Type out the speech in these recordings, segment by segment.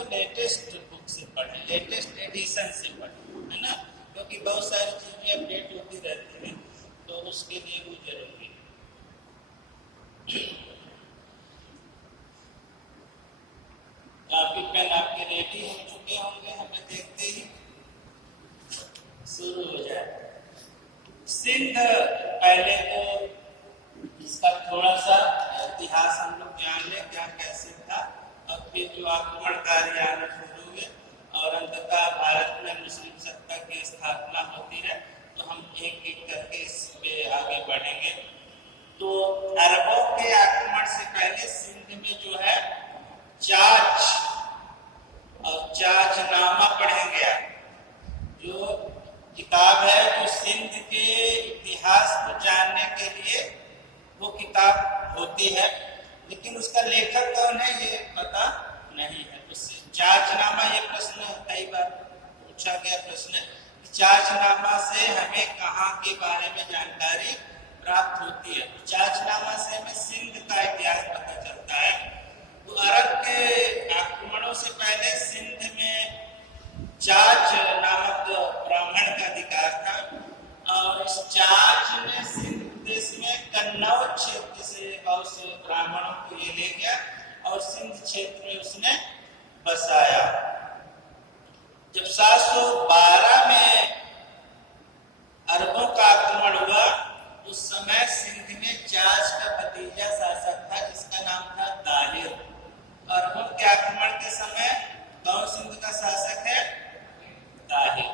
वो latest book से पढ़ें, लेटेस्ट एडिशन से पढ़ें, है ना, क्योंकि बहुत सारी चीजें अपडेट होती रहती हैं, तो उसके लिए वो जरूरी है। काफी पेन आपके रेडी हो चुके होंगे, हमें देखते ही शुरू हो जाए। सिंध, पहले तो इसका थोड़ा सा इतिहास हम लोग जान ले, क्या कैसे था, और फिर जो आक्रमणकारी आने शुरू हुए और अंततः भारत में मुस्लिम सत्ता की स्थापना होती है, तो हम एक एक करके इस पे आगे बढ़ेंगे। तो अरबों के आक्रमण से पहले सिंध में जो है चाच और चाचनामा पढ़ेंगे आप, जो किताब है जो सिंध के इतिहास को जानने के लिए वो किताब होती है, लेकिन उसका लेखक कौन है ये पता नहीं है। तो चाचनामा, ये प्रश्न कई बार पूछा गया प्रश्न, चाचनामा से हमें कहाँ के बारे में जानकारी प्राप्त होती है। तो चाचनामा से हमें सिंध का इतिहास पता चलता है। तो अरब के आक्रमणों से पहले सिंध में चाच नामक ब्राह्मण का अधिकार था, और इस चाच ने सिंध देश में कन्नौज क्षेत्र से उस ब्राह्मणों को ये ले गया और सिंध क्षेत्र में उसने बसाया। जब 712 में अरबों का आक्रमण हुआ, उस समय सिंध में चाच का भतीजा शासक था जिसका नाम था दाहिर। अरबों के आक्रमण के समय कौन सिंध का शासक है? दाहिर।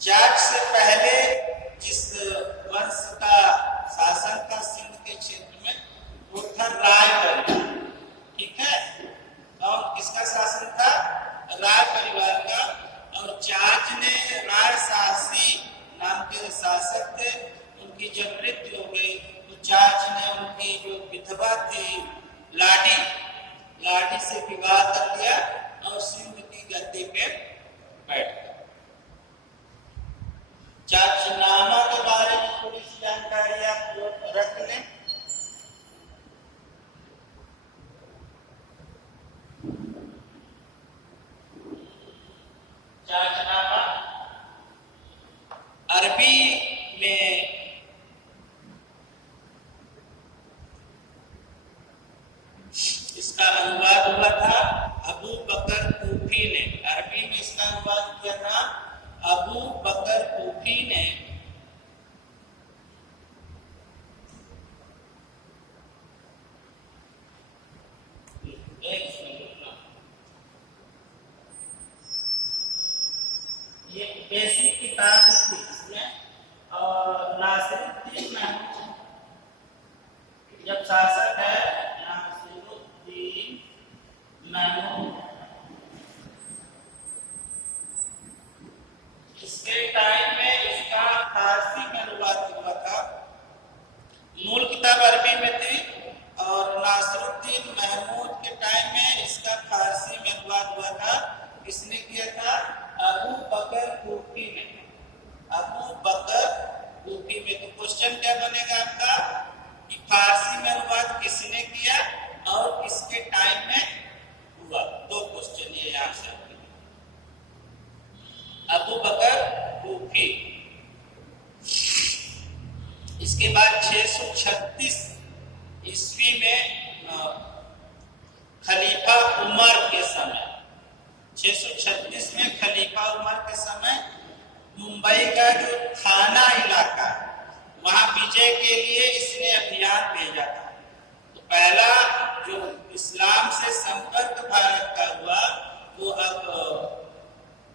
चाच से पहले जिस वंश का शासन था सिंध के क्षेत्र में, वो था राय परिवार। ठीक है, कौन किसका शासन था? राय परिवार का। और चाच ने राय साहसी नाम के शासक थे, उनकी जब मृत्यु हो गई तो चाच ने उनकी जो विधवा थी लाडी से विवाह कर दिया और सिंध की गद्दी पे बैठ गया। चाचनामा के बारे में थोड़ी सी जानकारी आप रख लें। चाचनामा अरबी में इसका अनुवाद हुआ था अबू बकर कूफी ने। अरबी में इसका अनुवाद किया था अबू बकर कूफी ने। ये बेसिक किताब थी इसमें, और नासिरुद्दीन महमूद जब शासक है, नासिरुद्दीन महमूद, इसके टाइम में इसका फारसी में अनुवाद हुआ था। मूल किताब अरबी में थी और नासिरुद्दीन महमूद के टाइम में इसका फारसी में अनुवाद हुआ था। किसने किया था? अबू बकर कूफी ने। अबू बकर कूफी में। तो क्वेश्चन क्या बनेगा आपका कि फारसी में अनुवाद किसने किया और किसके टाइम में हुआ? दो क्वेश्चन ये यहाँ से। अबू बकर कूफी। इसके बाद 636 ईस्वी में खलीफा उमर के समय, 636 में खलीफा उमर के समय मुंबई का जो थाना इलाका, वहां विजय के लिए इसने अभियान भेजा था। तो पहला जो इस्लाम से संपर्क भारत का हुआ वो अब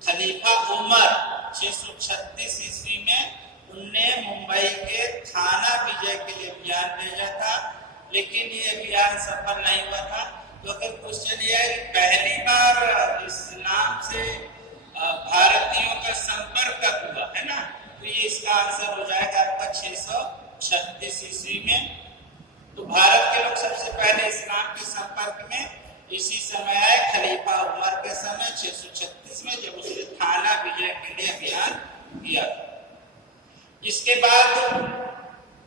खलीफा उमर 636 ईस्वी में उनने मुंबई के थाना विजय के लिए अभियान भेजा था, लेकिन ये अभियान सफल नहीं हुआ था। तो अगर क्वेश्चन ये है कि पहली बार इस्लाम से भारतीयों का संपर्क कब हुआ, है ना, तो ये इसका आंसर हो जाएगा आपका 636 ईस्वी में। तो भारत के लोग सबसे पहले इस्लाम के संपर्क में इसी समय आए, खलीफा उमर के समय 636 में, जब उसने थाना विजय के लिए अभियान किया। इसके बाद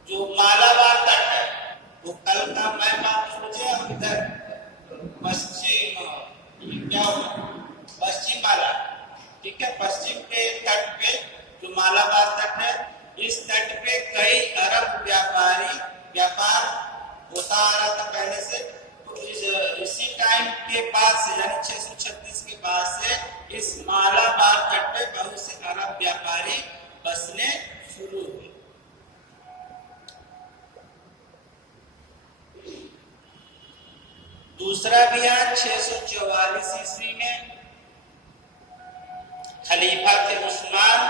जो मालाबार तट है, वो कल का मैप आप सोचे, इधर पश्चिम पश्चिम के तट पे जो मालाबार तट है, इस तट पे कई अरब व्यापारी व्यापार होता आ रहा था पहले से। तो इसी टाइम के बाद से यानी 636 के बाद से इस मालाबार तट पे बहुत से अरब व्यापारी बसने शुरू हुए। दूसरा अभियान 644 ईस्वी में खलीफा थे उस्मान,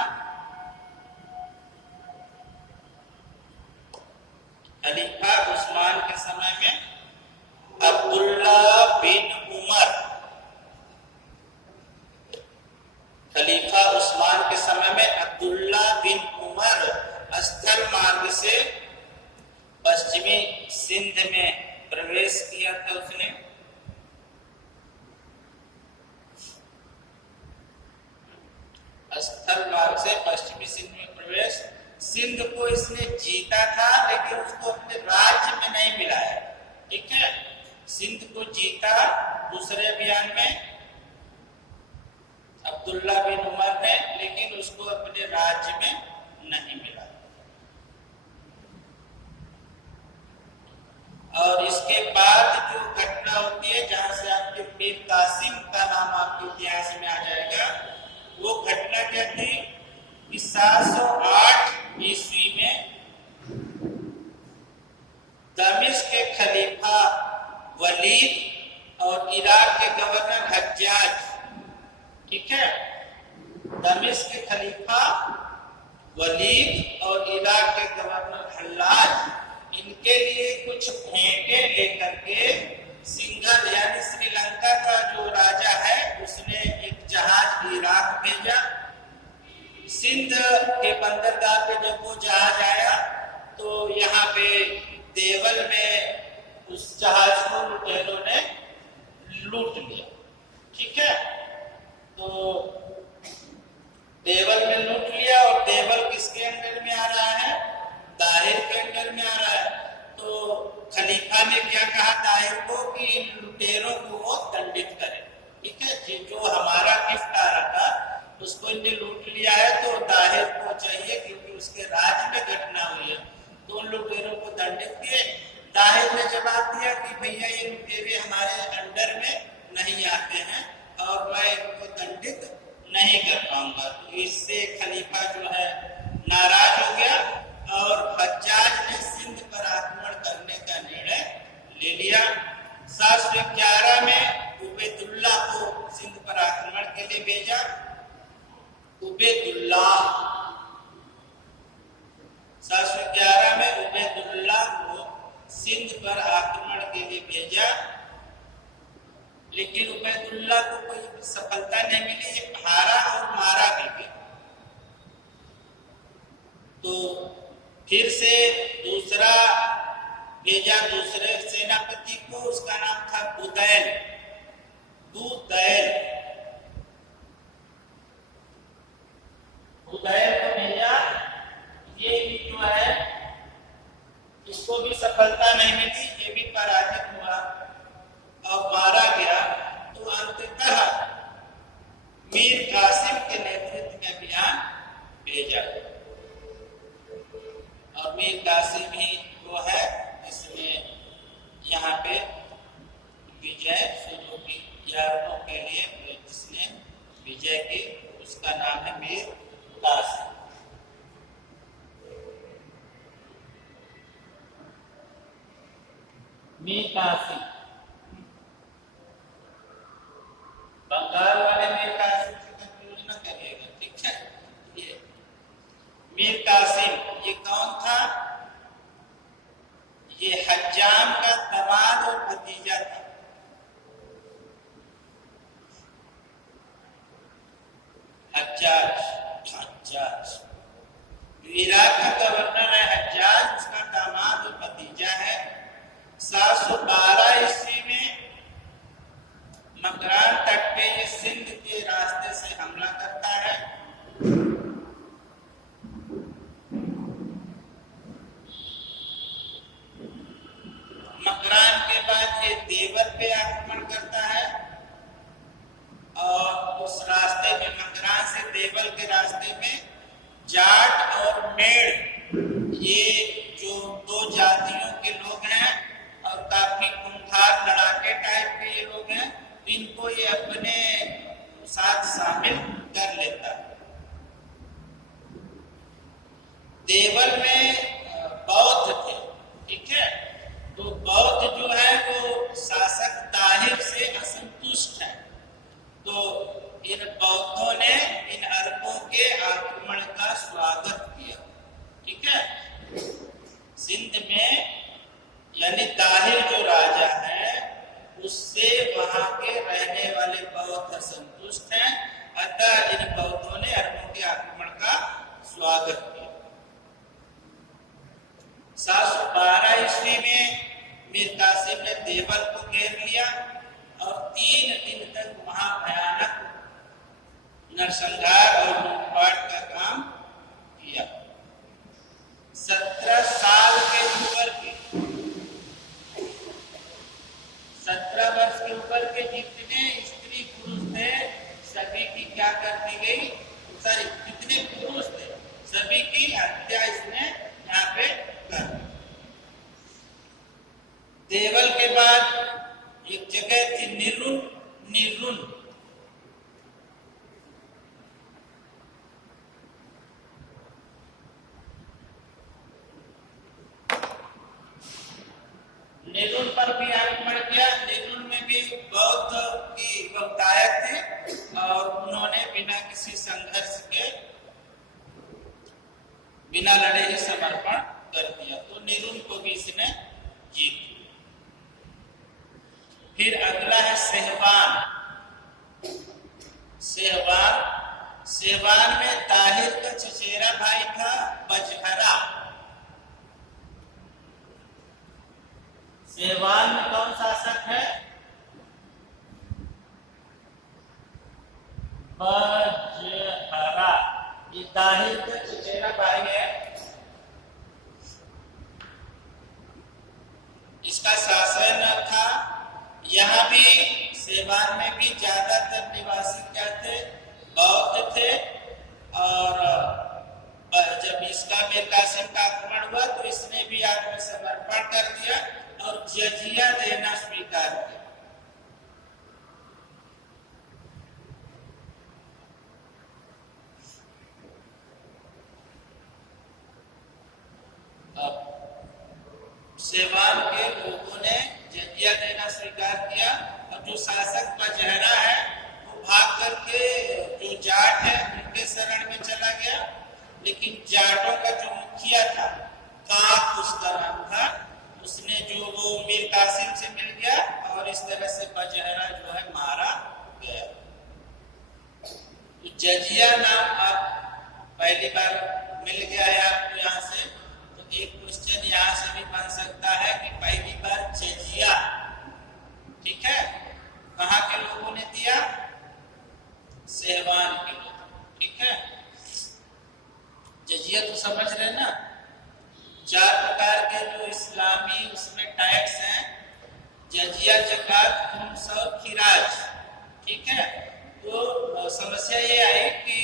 खलीफा उस्मान के समय में अब्दुल्ला बिन उमर, खलीफा उस्मान के समय में अब्दुल्ला बिन उमर स्थल मार्ग से पश्चिमी सिंध में प्रवेश किया था। उसने स्थल मार्ग से पश्चिमी सिंध में प्रवेश, सिंध को इसने जीता था लेकिन उसको अपने राज्य में नहीं मिलाया। ठीक है, सिंध को जीता दूसरे अभियान में अब्दुल्ला बिन उमर ने, लेकिन उसको अपने राज्य में नहीं मिला। और इसके बाद जो घटना होती है जहां से आपके मीर कासिम का नाम आपके इतिहास में आ जाएगा, वो घटना क्या थी कि 708 ईस्वी में दमिश्क के खलीफा वलीद और इराक के गवर्नर हज्जाज, ठीक है, दमिश्क के खलीफा वलीद और इराक के गवर्नर हल्लाज, इनके लिए कुछ भेंटे लेकर के सिंघल यानी श्रीलंका का जो राजा है उसने एक जहाज इराक भेजा। सिंध के बंदरगाह पे जब वो जहाज आया तो यहाँ पे देवल में उस जहाज को लुटेरों ने लूट लिया। ठीक है, तो देवल में लूट लिया और देवल किसके अंडर में आ रहा है? दाहिर के अंडर में आ रहा है। तो खलीफा ने क्या कहा दाहिर को कि इन लुटेरों को वो दंडित करे। ठीक है, जो हमारा गिफ्ट आ रहा था उसको इन्हें लूट लिया है तो दाहिर को चाहिए क्योंकि उसके राज्य में घटना हुई है, तो उन लुटेरों को दंडित किए। दाहिर ने जवाब दिया कि भैया ये लुटेरे हमारे अंडर में नहीं आते हैं और मैं इनको दंडित नहीं कर पाऊंगा। तो इससे खलीफा जो है नाराज हो गया और हज्जाज ने सिंध पर आक्रमण करने का निर्णय ले लिया। 711 में उबैदुल्ला को सिंध पर आक्रमण के लिए भेजा। उबैदुल्ला 711 में उबैदुल्ला को सिंध पर आक्रमण के लिए भेजा, लेकिन उबैदुल्ला को कोई सफलता नहीं मिली। ये हारा और मारा भी गया। तो फिर से दूसरा भेजा दूसरे सेनापति को, उसका नाम था बुदैल। बुदैल को भेजा। ये भी जो है इसको भी सफलता नहीं मिली, ये भी पराजित हुआ और मारा गया। तो अंततः मीर कासिम के नेतृत्व में अभियान भेजा और मीर कासिम ही वो है जिसमें यहाँ पे विजय शुरू की यादों के लिए जिसने विजय की, उसका नाम है मीर कासिम। मीर कासिम बंगाल वाले मीर कासिम से कंफ्यूज न करिएगा। ठीक है, ये मीर कासिम ये कौन था? ये हज्जाम का दामाद और भतीजा था। हज्जाज इराक का गवर्नर है हज्जाज, उसका दामाद और भतीजा है। 712 ईस्वी में मकरान तट पे ये सिंध के रास्ते से हमला करता है। मकरान के बाद ये देवल पे आक्रमण करता है और उस रास्ते में मंगरान से देवल के रास्ते में जाट और मेड़, ये जो दो जातियों के लोग हैं और काफी खूंखार लड़ाके टाइप के ये लोग हैं, इनको ये अपने साथ शामिल कर लेता है। देवल में बौद्ध थे, ठीक है। तो बौद्ध जो है वो शासक ताहिर से असंतुष्ट है, तो इन बौद्धों ने इन अरबों के आक्रमण का स्वागत किया, ठीक है। सिंध में यानी ताहिर जो राजा है उससे वहां के रहने वाले बौद्ध असंतुष्ट हैं, अतः इन बौद्धों ने अरबों के आक्रमण का स्वागत किया। 712 ईस्वी में मीर कासिम ने देवल को घेर लिया और 3 दिन तक वहां भयानक नरसंहार और लूटपाट का काम किया। 17 साल के ऊपर के 17 वर्ष के ऊपर के जितने स्त्री पुरुष थे सभी की क्या कर दी गई, सॉरी जितने पुरुष थे सभी की हत्या इसने यहाँ पे कर। देवल के बाद एक जगह थी निरुन, निरुन निरुन पर भी आक्रमण किया। निरुन में भी बौद्ध की बहुतायत थी और उन्होंने बिना किसी संघर्ष के बिना लड़े ही समर्पण कर दिया, तो निरुन को भी इसने जीत लिया। फिर अगला है सेहवान। सेहवान में ताहिर का चचेरा भाई था बजहरा। सेहवान में कौन शासक है? बजहरा, ये ताहिर का चचेरा भाई है। इसका शासन था। यहाँ भी सेवान में भी ज्यादातर निवासी क्या थे? बौद्ध थे। और जब इसका मीर कासिम का आक्रमण हुआ तो इसने भी आत्मसमर्पण कर दिया और जजिया देना स्वीकार किया। सेवान के लोगों ने जजिया देना स्वीकार किया और जो शासक बजहरा है वो भाग करके जो जाट है उनके शरण में चला गया। लेकिन जाटों का जो मुखिया था, काक उसका नाम था, उसने जो वो मीर कासिम से मिल गया और इस तरह से बजहरा जो है मारा गया। तो जजिया नाम आप पहली बार मिल गया है आपको यहाँ से, तो एक क्वेश्चन यहाँ से भी बन सकता है कि पहली बार जजिया, ठीक है, कहाँ के लोगों ने दिया? सेहवान के लोग, ठीक है। जजिया तो समझ रहे ना, 4 प्रकार के जो इस्लामी उसमें टैक्स हैं, जजिया, ज़कात, खुम्स और खिराज, ठीक है। तो समस्या ये आई कि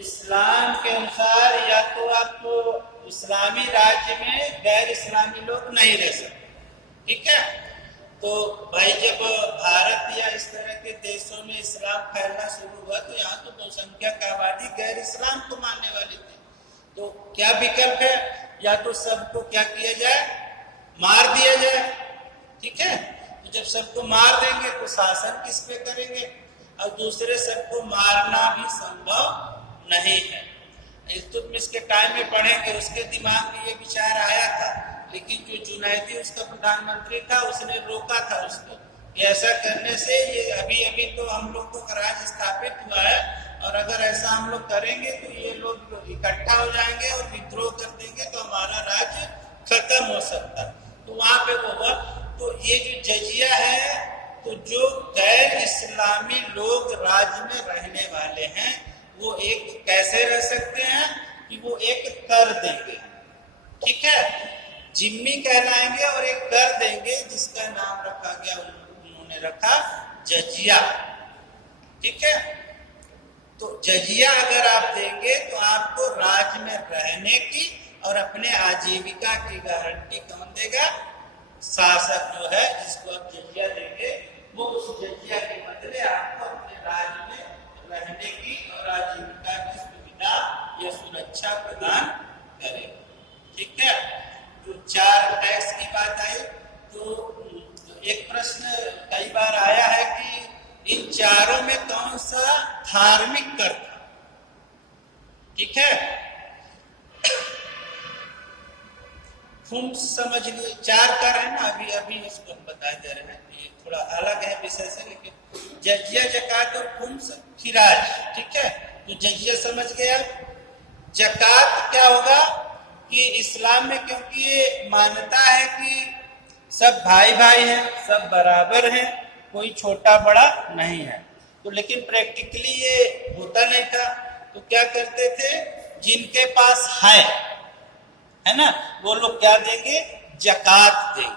इस्लाम के अनुसार या तो आप इस्लामी राज्य में गैर इस्लामी लोग नहीं रह सकते, ठीक है। तो भाई जब भारत या इस तरह के देशों में इस्लाम फैलना शुरू हुआ तो यहाँ तो बहुसंख्यक आबादी गैर इस्लाम को मानने वाली थी। तो क्या विकल्प है? या तो सबको क्या किया जाए, मार दिया जाए, ठीक है। तो जब सबको मार देंगे तो शासन किस पे करेंगे, और दूसरे सबको मारना भी संभव नहीं है। इल्तुतमिश के टाइम में पढ़ेंगे, उसके दिमाग में ये विचार आया था, लेकिन जो जुनैदी उसका प्रधानमंत्री था उसने रोका था उसको कि ऐसा करने से ये अभी अभी तो हम लोग को राज्य स्थापित हुआ है और अगर ऐसा हम लोग करेंगे तो ये लोग इकट्ठा हो जाएंगे और विद्रोह कर देंगे तो हमारा राज्य खत्म हो सकता है। तो वहां पे वो हुआ। तो ये जो जजिया है, तो जो गैर इस्लामी लोग राज्य में रहने वाले हैं वो एक कैसे रह सकते हैं कि वो एक कर देंगे, ठीक है, जिम्मी कहलाएंगे और एक कर देंगे जिसका नाम रखा गया, उन्होंने रखा जजिया, ठीक है। तो जजिया अगर आप देंगे तो आपको राज्य में रहने की और अपने आजीविका की गारंटी कौन देगा? शासक जो है, जिसको आप जजिया देंगे, वो उस जजिया के बदले आपको अपने राज्य में रहने की और आजीविका की सुविधा या सुरक्षा प्रदान करेगा, ठीक है। तो 4 टैक्स की बात आई। तो एक प्रश्न कई बार आया है कि इन चारों में कौन सा धार्मिक कर था, ठीक है। खुम्स समझ लीजिए 4 कर है ना, अभी अभी इसको हम बता दे रहे हैं, ये थोड़ा अलग है विषय से, लेकिन जजिया, जकात और खुम्स, खिराज, ठीक है। तो जजिया समझ गया। जकात क्या होगा कि इस्लाम में, क्योंकि ये मान्यता है कि सब भाई भाई हैं, सब बराबर हैं, कोई छोटा बड़ा नहीं है, तो लेकिन प्रैक्टिकली ये होता नहीं था। तो क्या करते थे, जिनके पास है ना, वो लोग क्या देंगे? जकात देंगे,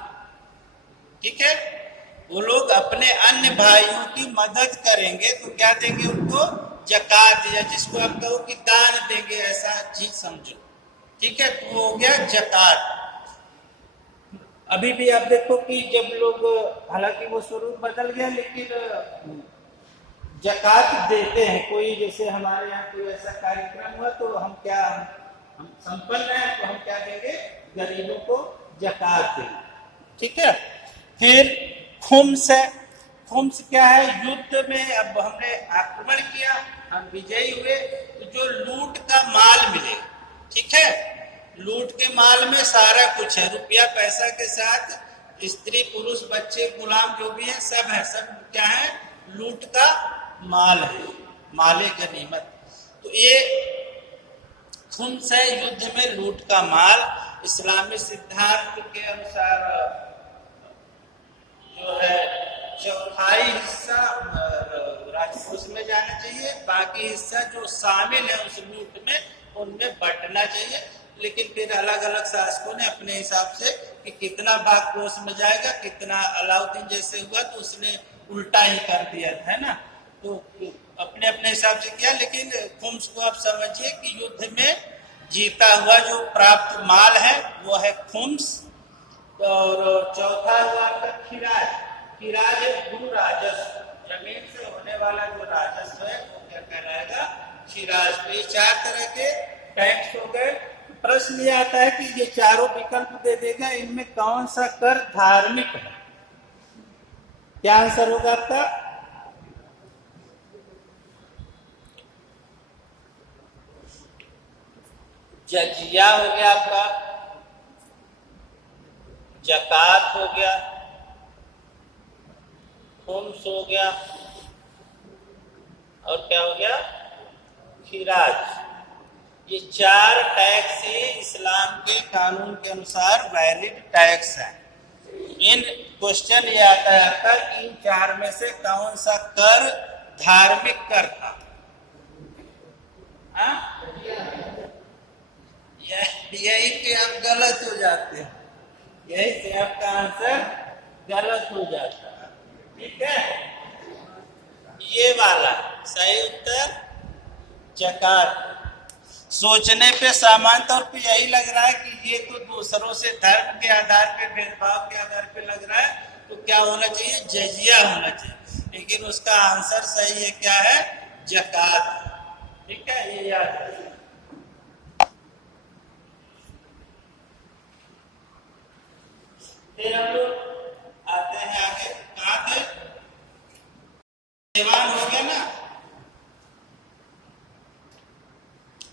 ठीक है। वो लोग अपने अन्य भाइयों की मदद करेंगे तो क्या देंगे उनको? जकात, या जिसको आप कहो कि दान देंगे, ऐसा चीज समझो, ठीक है। तो वो हो गया जकात। अभी भी आप देखो कि जब लोग, हालांकि वो स्वरूप बदल गया, लेकिन जकात देते हैं। कोई जैसे हमारे यहाँ कोई ऐसा कार्यक्रम हुआ तो हम संपन्न हैं तो हम क्या देंगे? गरीबों को जकात देंगे, ठीक है। फिर खुम्स है। खुम्स क्या है? युद्ध में अब हमने आक्रमण किया, हम विजयी हुए, तो जो लूट का माल मिलेगा, ठीक है। लूट के माल में सारा कुछ है, रुपया पैसा के साथ स्त्री पुरुष बच्चे गुलाम जो भी है, सब है, सब क्या है? लूट का माल है, माले गनीमत। तो ये खुम्स है, युद्ध में लूट का माल। इस्लामी सिद्धांत के अनुसार जो है चौथाई हिस्सा राजकोष में जाना चाहिए, बाकी हिस्सा जो शामिल है उस लूट में, उनमें बंटना चाहिए। लेकिन फिर अलग अलग शासकों ने अपने हिसाब से कि कितना भाग कोष में जाएगा, कितना, अलाउद्दीन जैसे हुआ तो उसने उल्टा ही कर दिया था, है ना। तो अपने अपने हिसाब से किया। लेकिन खुम्स को आप समझिए कि युद्ध में जीता हुआ जो प्राप्त माल है वो है खुम्स। और चौथा हुआ आपका खिराज। खिराज है भू राजस्व, जमीन से होने वाला जो राजस्व है वो क्या कहलाएगा? खिराज। तो ये 4 तरह के टैक्स हो गए। प्रश्न ये आता है कि ये चारों विकल्प दे देगा, इनमें कौन सा कर धार्मिक है? क्या आंसर होगा आपका? जजिया हो गया आपका, जकात हो गया, खुम्स हो गया, और क्या हो गया? खिराज। ये 4 टैक्स ही इस्लाम के कानून के अनुसार वैलिड टैक्स हैं। इन क्वेश्चन ये आता है आपका, इन 4 में से कौन सा कर धार्मिक कर था? यही पे आप गलत हो जाते हैं, यही से आपका आंसर गलत हो जाता है, ठीक है। ये वाला सही उत्तर जकात। सोचने पे सामान्य तौर पे यही लग रहा है कि ये तो दूसरों से धर्म के आधार पे, भेदभाव के आधार पे लग रहा है, तो क्या होना चाहिए? जजिया होना चाहिए। लेकिन उसका आंसर सही है, क्या है? जकात, ठीक है, ये याद रखिए। फिर हम लोग आते हैं आगे, कहाँ थे? सेवान हो गया ना।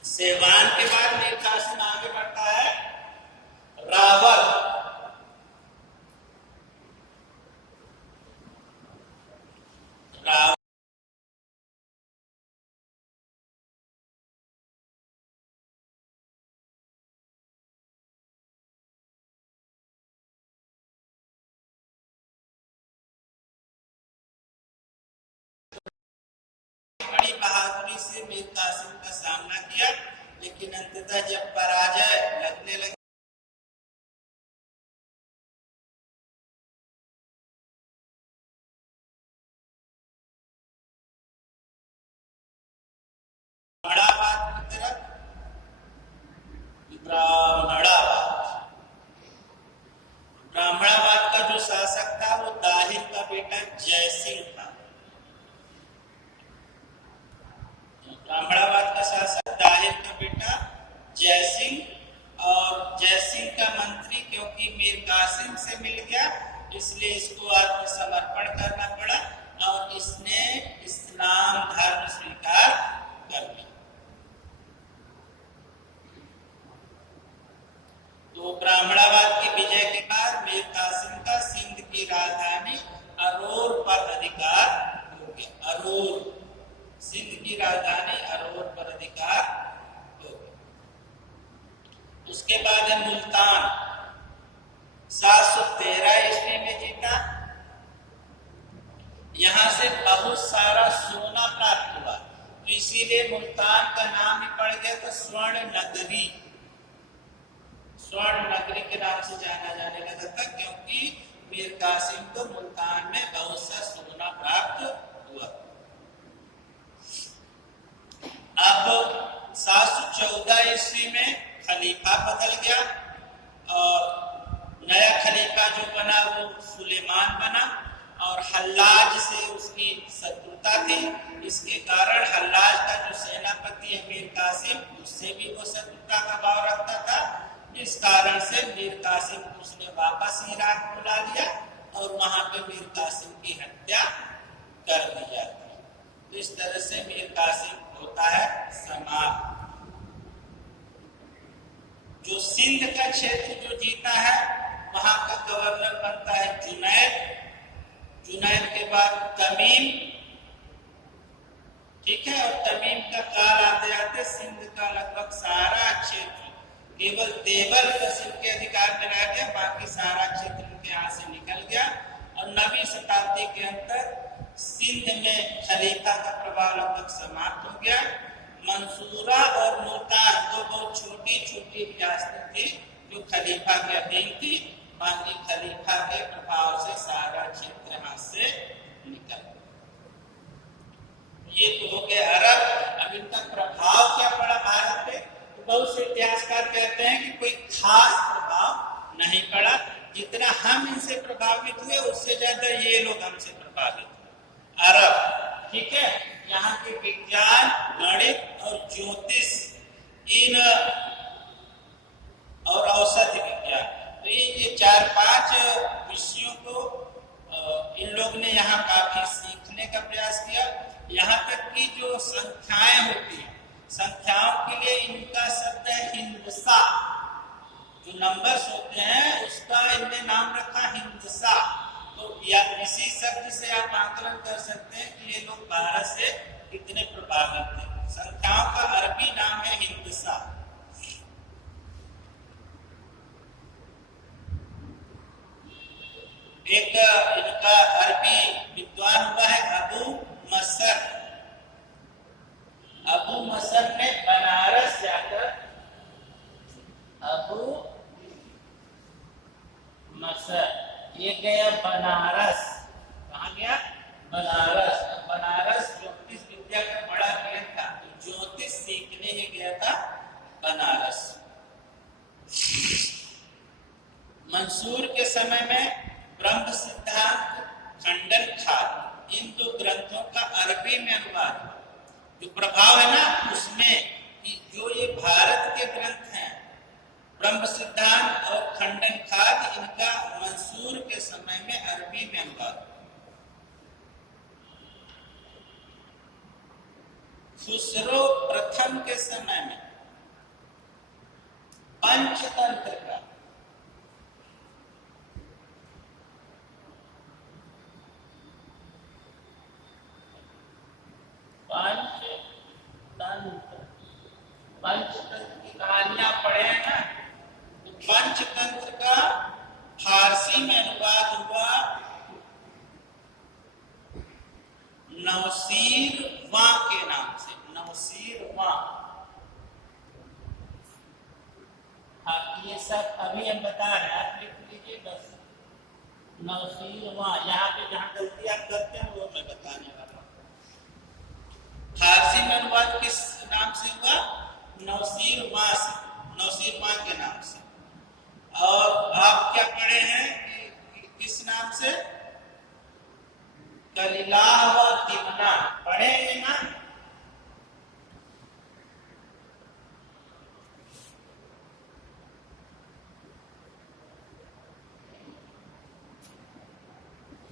सेवान के बाद निर्शासन आगे बढ़ता है रावल। रावल बड़ी बहादुरी से मीर कासिम का सामना किया, लेकिन अंततः जब पराजय लगने लगी ब्राह्मणवाद का जो शासक था वो दाहिर का बेटा जयसिंह था। ब्राह्मणवाद का शासक दाहिर का बेटा जयसिंह, और जयसिंह का मंत्री क्योंकि मीर कासिम से मिल गया इसलिए इसको आत्मसमर्पण करना पड़ा और इसने इस्लाम धर्म स्वीकार कर लिया। तो ब्राह्मणवाद की विजय के बाद मीर कासिम का सिंध की राजधानी अरोर पर अधिकार हो गया। अरोर, सिंध की राजधानी अरोर पर अधिकार हो गया। उसके बाद है मुल्तान, 713 ईस्वी में जीता। यहां से बहुत सारा सोना प्राप्त हुआ, तो इसीलिए मुल्तान का नाम ही पड़ गया था स्वर्ण नगरी। स्वर्ण नगरी के नाम से जाना जाने लगा था क्योंकि मीर कासिम को मुल्तान में बहुत सा सोना प्राप्त हुआ। अब 714 ईस्वी में खलीफा बदल गया और नया खलीफा जो बना वो सुलेमान बना और हल्लाज से उसकी शत्रुता थी। इसके कारण हल्लाज का जो सेनापति है मीर कासिम, उससे भी वो शत्रुता का भाव रखता था। इस कारण से मीर कासिम को उसने वापस इराक बुला लिया और वहां पे मीर कासिम की हत्या कर दी जाती है। तो इस तरह से मीर कासिम होता है समाप्त। जो सिंध का क्षेत्र जो जीता है वहां का गवर्नर बनता है जुनैद। जुनैद के बाद तमीम, ठीक है, और तमीम का काल आते आते सिंध का लगभग सारा क्षेत्र केवल देवल का सिंध के अधिकार में रह गया, बाकी सारा क्षेत्र उनके यहाँ से निकल गया। और 9वीं शताब्दी के अंदर सिंध में खलीफा का प्रभाव लगभग समाप्त हो गया। मंसूरा और मुल्तान दो बहुत छोटी छोटी रियासतें थी जो खलीफा के अधीन थी, बाकी खलीफा के प्रभाव से सारा क्षेत्र यहाँ से निकल गया। ये तो हो गया अरब। अब इनका प्रभाव क्या पड़ा भारत पे? तो बहुत से इतिहासकार कहते हैं कि कोई खास प्रभाव नहीं पड़ा। जितना हम इनसे प्रभावित हुए उससे ज्यादा ये लोग हमसे प्रभावित हुए। अरब, ठीक है, यहाँ के विज्ञान, गणित और ज्योतिष इन और औषधि विज्ञान, तो ये 4-5 विषयों को इन लोग ने यहाँ काफी सीखने का प्रयास किया। यहाँ तक कि जो संख्याएं होती हैं, संख्याओं के लिए इनका शब्द है हिंदसा। जो नंबर्स होते हैं उसका इनने नाम रखा हिंदसा। तो या इसी शब्द से आप आकलन कर सकते हैं कि ये लोग भारत से कितने प्रभावित थे। संख्याओं का अरबी नाम है हिंदसा। एक इनका अरबी विद्वान हुआ है अबू मसर। अबू मसर ने बनारस जाकर, अबू मसर ये गया बनारस। कहाँ गया? बनारस। बनारस ज्योतिष विद्या का बड़ा केंद्र था, तो ज्योतिष सीखने ही गया था बनारस। मंसूर के समय में ब्रह्म सिद्धांत, खंडन खाद, इन दो ग्रंथों का अरबी में अनुवाद हुआ। जो प्रभाव है ना उसमें कि जो ये भारत के ग्रंथ हैं ब्रह्म सिद्धांत और खंडन खाद, इनका मंसूर के समय में अरबी में अनुवाद। खुसरो प्रथम के समय में पंचतंत्र का, पंचतंत्र की कहानियां पढ़े हैं ना, तो पंचतंत्र का फारसी में अनुवाद हुआ नौशीरवां के नाम से। नौशीरवां, हाँ ये सब अभी हम बता रहे हैं, आप लिख लीजिए बस। नौशीरवां, यहाँ पे जहाँ गलती आप करते हैं वो मैं बताने वाला हूँ। फारसी में अनुवाद किस नाम से हुआ? नौशीरवां से, नौशीरवां के नाम से। और आप क्या पढ़े हैं कि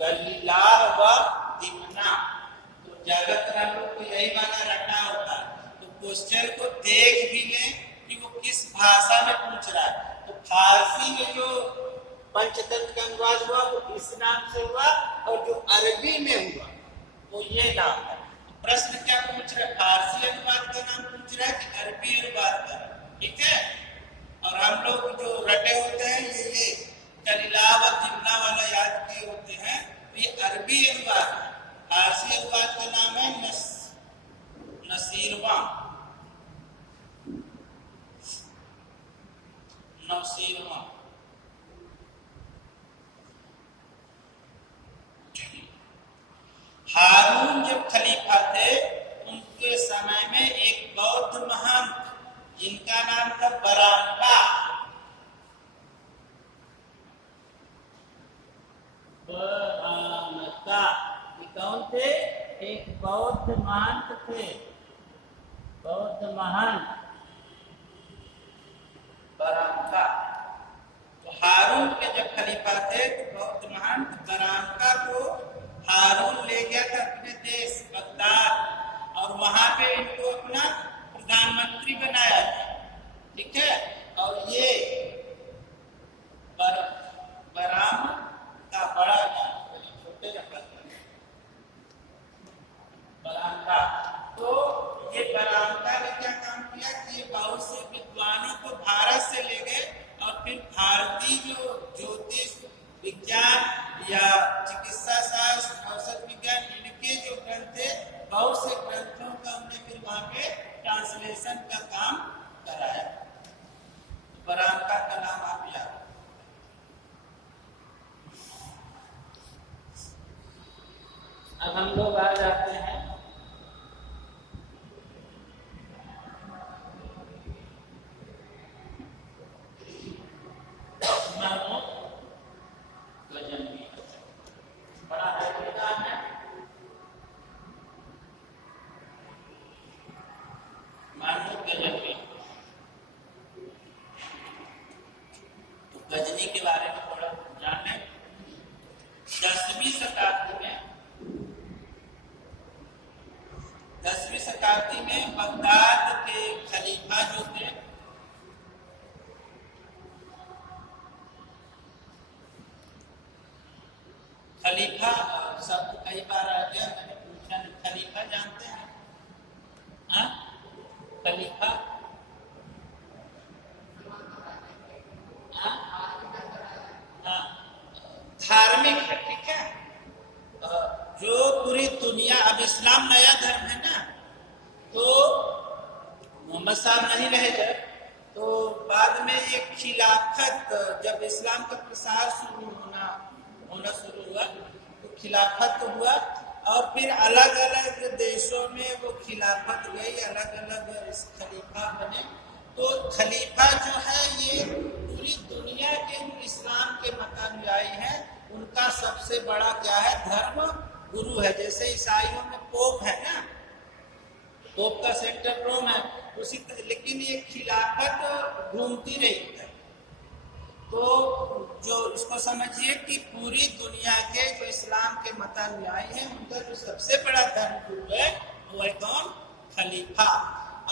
कलिला व दिमना। तो ज्यादातर हम लोग को यही माना रटना होता है। तो क्वेश्चन को देख भी लें कि वो किस भाषा में पूछ रहा है। तो फारसी में जो पंचतंत्र का अनुवाद हुआ वो इस नाम से हुआ, और जो अरबी में हुआ वो ये नाम है। प्रश्न क्या पूछ रहा है? फारसी अनुवाद का नाम पूछ रहा है कि अरबी अनुवाद का? ठीक है। और हम लोग जो रटे होते हैं ये कलिला व दिमना वाला याद किए होते हैं, तो ये अरबी अनुवाद है। फारसी अनुवाद का नाम है नसीरवा। नसीरवा। हारून जब खलीफा थे उनके समय में एक बौद्ध महंत जिनका नाम था बरांका। बरांका कौन थे? एक बौद्ध महंत थे। बौद्ध महंत बरांका। तो हारून के जब खलीफा थे तो बौद्ध महंत बरांका को हारून ले गया था अपने देश बगदाद, और वहां पे इनको अपना प्रधानमंत्री बनाया था। ठीक है। और ये बराम का बड़ा नाम, छोटे बरांका। तो ये बरांका ने क्या काम किया कि ये बहुत से विद्वानों को भारत से ले गए, और फिर भारतीय जो ज्योतिष विज्ञान या चिकित्सा शास्त्र, औषध विज्ञान, इनके जो ग्रंथ थे बहुत से ग्रंथों का हमने फिर वहां पे ट्रांसलेशन का काम कराया। बरांका का नाम आप याद। अब हम लोग आ जाते हैं बड़ा है तो गजनी के बारे में थोड़ा जान लें। 10वीं शताब्दी में बगदाद के खलीफा जो थे, खलीफा शब्द कई बार आ गया, मैंने पूछा नहीं। खलीफा जानते हैं? हाँ, खलीफा धार्मिक है। ठीक है। जो पूरी दुनिया, अब इस्लाम नया धर्म है ना, तो मोहम्मद साहब नहीं रहे जब, तो बाद में ये खिलाफत, जब इस्लाम का प्रसार होना शुरू हुआ तो खिलाफत हुआ, और फिर अलग अलग देशों में वो खिलाफत गई, अलग अलग खलीफा बने। तो खलीफा जो है ये पूरी दुनिया के इस्लाम के मतानुयायी हैं, उनका सबसे बड़ा क्या है? धर्म गुरु है। जैसे ईसाइयों में पोप है ना, पोप का सेंटर रोम है, उसी लेकिन ये खिलाफत घूमती रही है। तो जो इसको समझिए कि पूरी दुनिया के जो इस्लाम के मतानुयायी हैं उनका जो सबसे बड़ा धर्म गुरु है वो है कौन? खलीफा।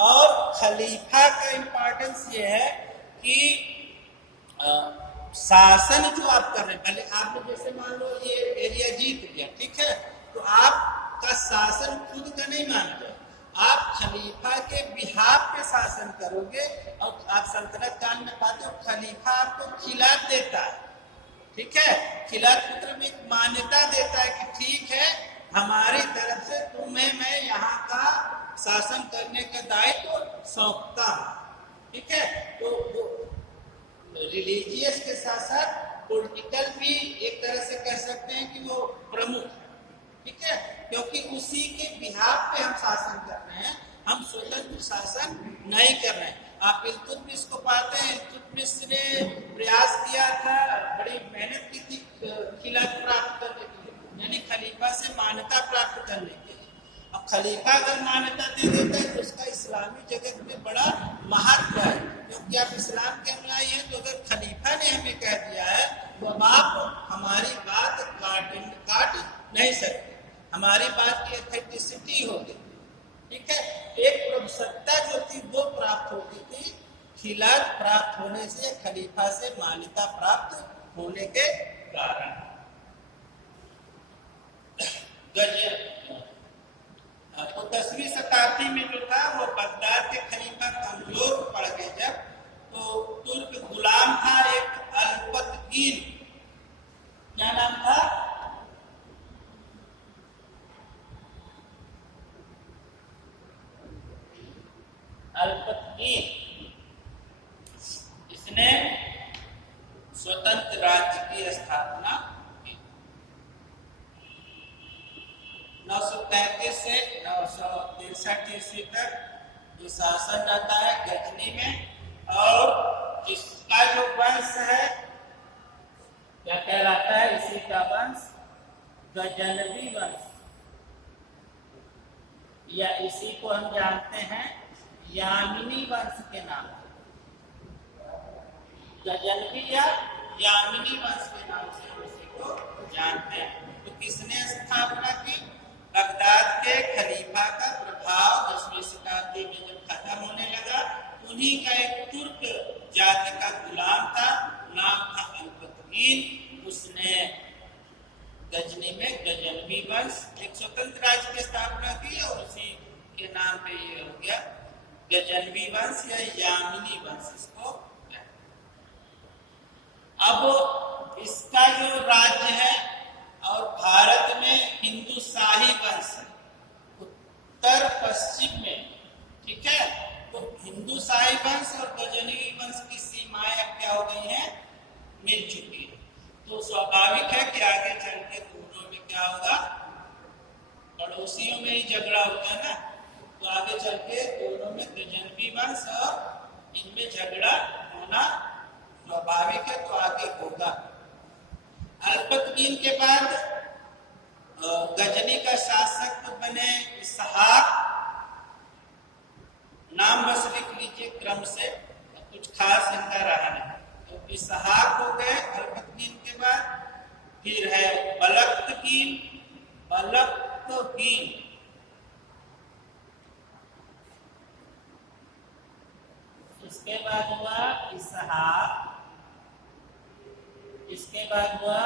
और खलीफा का इम्पोर्टेंस ये है कि शासन जो आप कर रहे हैं, भले आपने जैसे मान लो ये एरिया जीत लिया, ठीक है, तो आपका शासन खुद का नहीं मानते, आप खलीफा के बिहाफ पे शासन करोगे। और आप सल्तनत काल में पाते हो खलीफा आपको खिलाफ देता है। ठीक है, खिलाफ पुत्र में मान्यता देता है कि ठीक है, हमारी तरफ से तुम्हें मैं यहाँ का शासन करने का दायित्व सौंपता हूँ। ठीक है, तो रिलीजियस के साथ साथ पॉलिटिकल भी एक तरह से कह सकते हैं कि वो प्रमुख। ठीक है, क्योंकि उसी के बिहाफ पे हम शासन कर रहे हैं, हम स्वतंत्र शासन नहीं कर रहे हैं। आप इल्तुतमिश को पाते हैं, इल्तुतमिश ने प्रयास किया था, बड़ी मेहनत की थी खिलाफत प्राप्त करने के लिए, यानी खलीफा से मान्यता प्राप्त करने के लिए। अब खलीफा अगर मान्यता दे देता है तो उसका इस्लामी जगत में बड़ा महत्व है, क्योंकि आप इस्लाम के अनुयायी हैं। तो अगर खलीफा ने हमें कह दिया है तो अब आप हमारी बात काट काट नहीं सकते। हमारी बात की एथेंटिसिटी होगी, ठीक है। एक प्रभुसत्ता जो थी वो प्राप्त होती थी, खिलाफत प्राप्त होने से, खलीफा से मान्यता प्राप्त होने के कारण। तो 10वीं शताब्दी में जो था वो बगदाद के खलीफा कमजोर पड़ गए जब, तो तुर्क गुलाम था एक अल्पतकीन, क्या नाम था? अल्पतकीन। इसने स्वतंत्र राज्य की स्थापना की। 933 से 963 ईस्वी तक ये शासन रहता है गजनी में, और इसका जो वंश है क्या कहलाता है? इसी का वंश गजनवी वंश, या इसी को हम जानते हैं यामिनी वंश के नाम से। गजनवी या यामिनी वंश के नाम से हम इसी को जानते हैं। तो किसने स्थापना की? बगदाद के खलीफा का प्रभाव 10वीं शताब्दी में जब खत्म होने लगा, उन्हीं का एक तुर्क जाति का गुलाम था, नाम था अल्पतकीन। उसने गजनी में गजनवी वंश एक स्वतंत्र राज्य की स्थापना की, और उसी के नाम पे ये हो गया गजनवी वंश या यामिनी वंश इसको। अब इसका जो राज्य है, और भारत में हिंदू शाही वंश है उत्तर पश्चिम में, ठीक है। तो हिंदू शाही वंश और गजनवी वंश की सीमाएं अब क्या हो गई हैं? मिल चुकी है। तो स्वाभाविक है कि आगे चल के दोनों में क्या होगा? पड़ोसियों में ही झगड़ा होता है ना, तो आगे चल के दोनों में गजनवी वंश और इनमें झगड़ा होना स्वाभाविक है, तो आगे होगा। अल्पतकीन के बाद गजनी का शासक बने इसहाक, नाम बस लिख लीजिए क्रम से, कुछ खास इनका रहा नहीं। तो इसहाक हो गए अल्पतकीन के बाद। फिर है बलक्तकीन, बलक्तकीन इसके बाद हुआ इसहाक, इसके बाद हुआ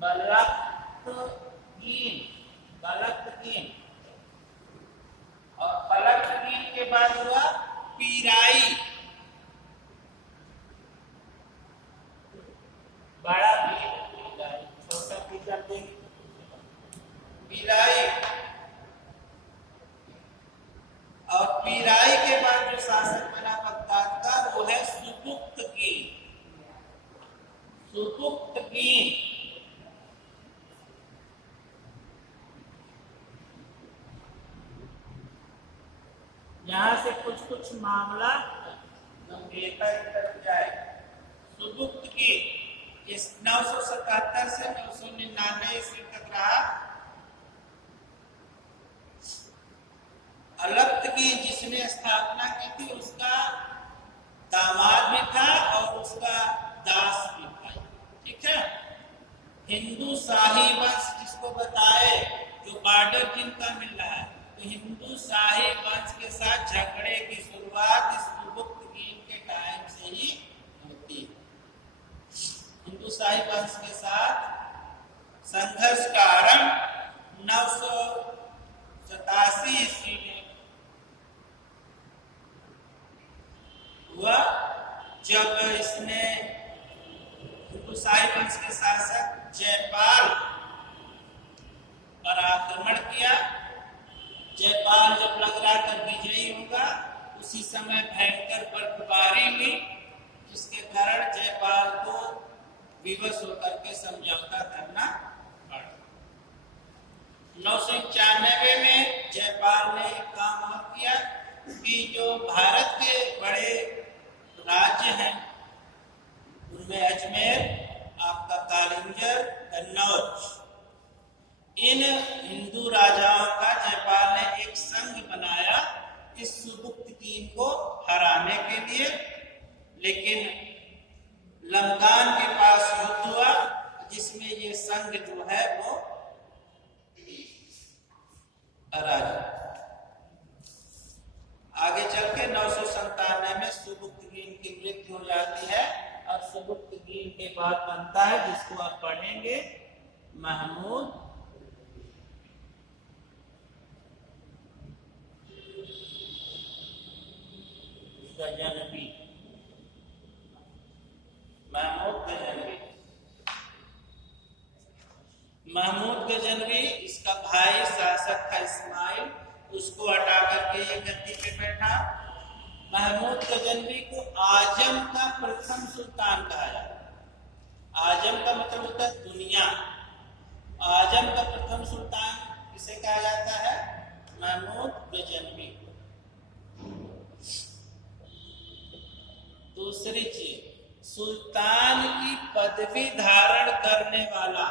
बलक्तकीन, बलक्तकीन, और बलक्तकीन के बाद हुआ पीराई, बड़ा पीराई, छोटा पीराई, पीराई। और पीराई के बाद जो शासक बना बगदाद का वो है सुबुक्तकीन, सुबुक्तकीन। यहां से कुछ कुछ मामला गंभीरता की तरफ जाए। सुबुक्तकीन इस 977 से 999 ईस्वी तक रहा। अल्पतकीन जिसने स्थापना की थी उसका दामाद भी था और उसका दास भी था, ठीक है। हिंदू शाही वंश जिसको बताए, जो बॉर्डर जिनका मिल रहा है, तो हिंदू शाही वंश के साथ झगड़े की शुरुआत इस सुबुक्तकीन के टाइम से ही होती है। हिंदू शाही वंश के साथ संघर्ष का आरंभ 987 ईस्वी में हुआ, जब इसने हिंदू शाही वंश के शासक जयपाल पर आक्रमण किया। जयपाल जब लग रहा था विजयी होगा, उसी समय भयंकर बर्फबारी हुई, जिसके कारण जयपाल को विवश होकर के समझौता करना पड़ा। 991 में जयपाल ने एक काम और किया कि जो भारत के बड़े राज्य हैं उनमें अजमेर, आपका कालिंजर, कन्नौज, इन हिंदू राजाओं का जयपाल ने एक संघ बनाया इस सुबुक्तकीन को हराने के लिए। लेकिन लंकान के पास युद्ध हुआ जिसमें ये संघ जो है वो अराजक। आगे चल के 997 में सुबुक्तगीन की मृत्यु हो जाती है और सुबुक्तगीन के बाद बनता है जिसको आप पढ़ेंगे महमूद गजनवी। महमूद गजनवी, महमूद गजनवी, इसका भाई शासक था इस्माइल, उसको हटा करके ये गद्दी पे बैठा। महमूद गजनवी को आजम का प्रथम सुल्तान कहा जाता है। आजम का मतलब होता है दुनिया। आजम का प्रथम सुल्तान किसे कहा जाता है? महमूद गजनवी। दूसरी चीज, सुल्तान की पदवी धारण करने वाला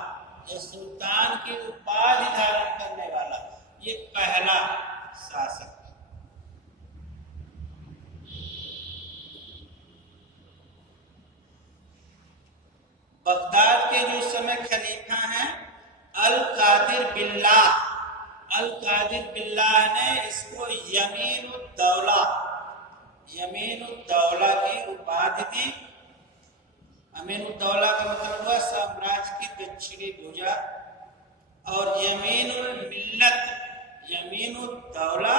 या सुल्तान की उपाधि धारण करने वाला ये पहला शासक। बगदाद के जो समय खलीफा हैं अल कादिर बिल्लाह, अल कादिर बिल्लाह ने इसको यमीनुद्दौला, यमीनुद्दौला की उपाधि दी। अमीनुद्दौला का मतलब हुआ साम्राज्य की दक्षिणी भुजा, और यमीनुल मिल्लत, यमीनुद्दौला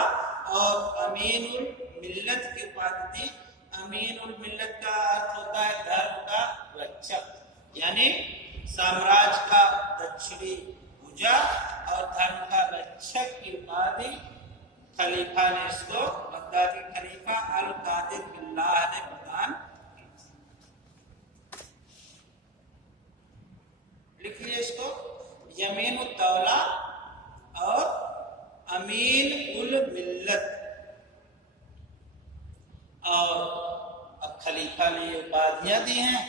और अमीनुल मिल्लत की उपाधि दी। अमीनुल मिल्लत का अर्थ होता है धर्म का रक्षक, यानी साम्राज्य का दक्षिणी भुजा और धर्म का रक्षक की उपाधि खलीफा ने इसको, बगदादी खलीफा अल कादिर बिल्लाह ने प्रदान की। लिखिए इसको, यमीनुद्दौला और अमीन उल मिल्लत। और अब खलीफा ने ये उपाधियां दी हैं।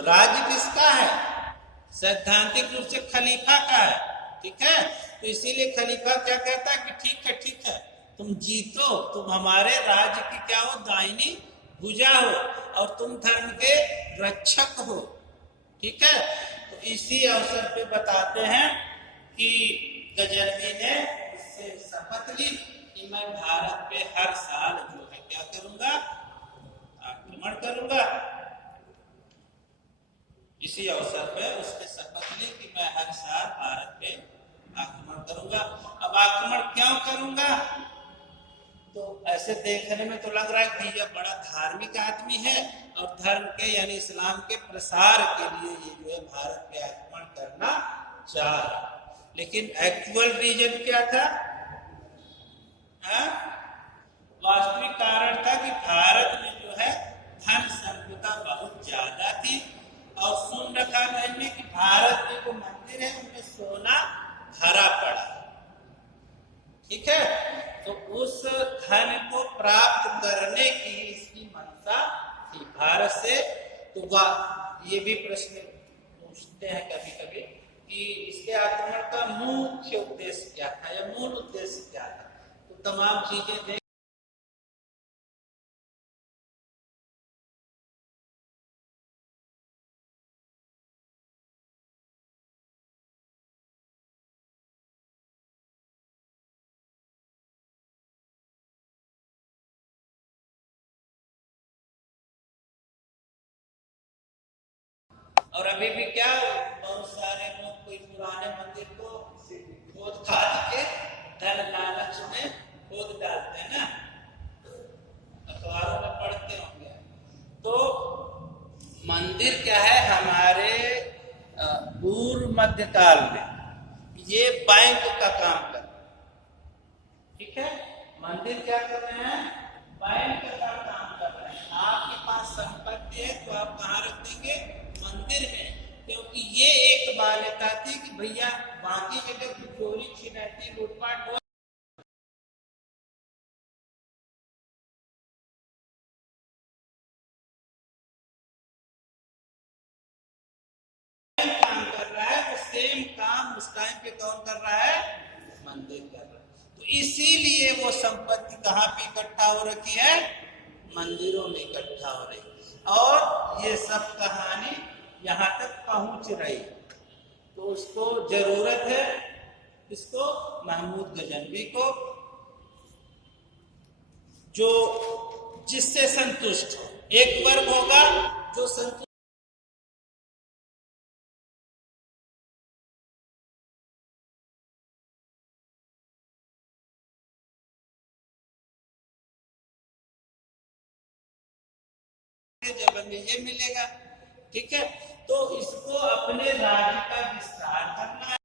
राज्य किसका है? सैद्धांतिक रूप से खलीफा का है, ठीक है। तो इसीलिए खलीफा क्या कहता है कि ठीक है तुम जीतो, तुम हमारे राज्य की क्या हो? दाहिनी भुजा हो और तुम धर्म के रक्षक हो, ठीक है। तो इसी अवसर पे बताते हैं कि गजनवी ने इससे शपथ ली कि मैं भारत पे हर साल जो है क्या करूंगा? आक्रमण करूंगा। इसी अवसर पे उसने शपथ ली कि मैं हर साल भारत पे आक्रमण करूंगा। अब आक्रमण क्यों करूंगा? तो ऐसे देखने में तो लग रहा है कि यह बड़ा धार्मिक आदमी है और धर्म के यानी इस्लाम के प्रसार के लिए ये जो है भारत पे आक्रमण करना चाह रहा। लेकिन एक्चुअल रीजन क्या था? वास्तविक कारण था कि भारत में जो है धन संपदा बहुत ज्यादा थी और सुन रखा मैंने कि भारत में जो मंदिर है उनमें सोना भरा पड़ा, ठीक है। तो उस धन को प्राप्त करने की इसकी मंशा थी भारत से। तो ये भी प्रश्न पूछते हैं कभी कभी कि इसके आक्रमण का मुख्य उद्देश्य क्या था या मूल उद्देश्य क्या था। तो तमाम चीजें देख और अभी भी क्या बहुत सारे लोग कोई पुराने मंदिर को खोद खाद के धन लालच में खोद डालते हैं ना, अखबारों में पढ़ते होंगे। तो मंदिर क्या है? हमारे पूर्व मध्यकाल में ये बैंक का काम कर, ठीक है। मंदिर क्या कर रहे हैं? बैंक का काम कर रहे हैं। आपके पास संपत्ति है तो आप कहाँ रख देंगे? मंदिर में, क्योंकि ये एक मान्यता थी कि भैया बाकी जगह की चोरी छिनैती लूटपाट हो काम कर रहा है, वो सेम काम उस टाइम पे कौन कर रहा है? मंदिर कर रहा है। तो इसीलिए वो संपत्ति कहाँ पे इकट्ठा हो रखी है? मंदिरों में इकट्ठा हो रही। और ये सब कहानी यहाँ तक पहुंच रही, तो उसको जरूरत है इसको महमूद गजनवी को, जो जिससे संतुष्ट हो। एक वर्ग होगा जो संतुष्ट जब ये मिलेगा, ठीक है। तो इसको अपने राज्य का विस्तार करना है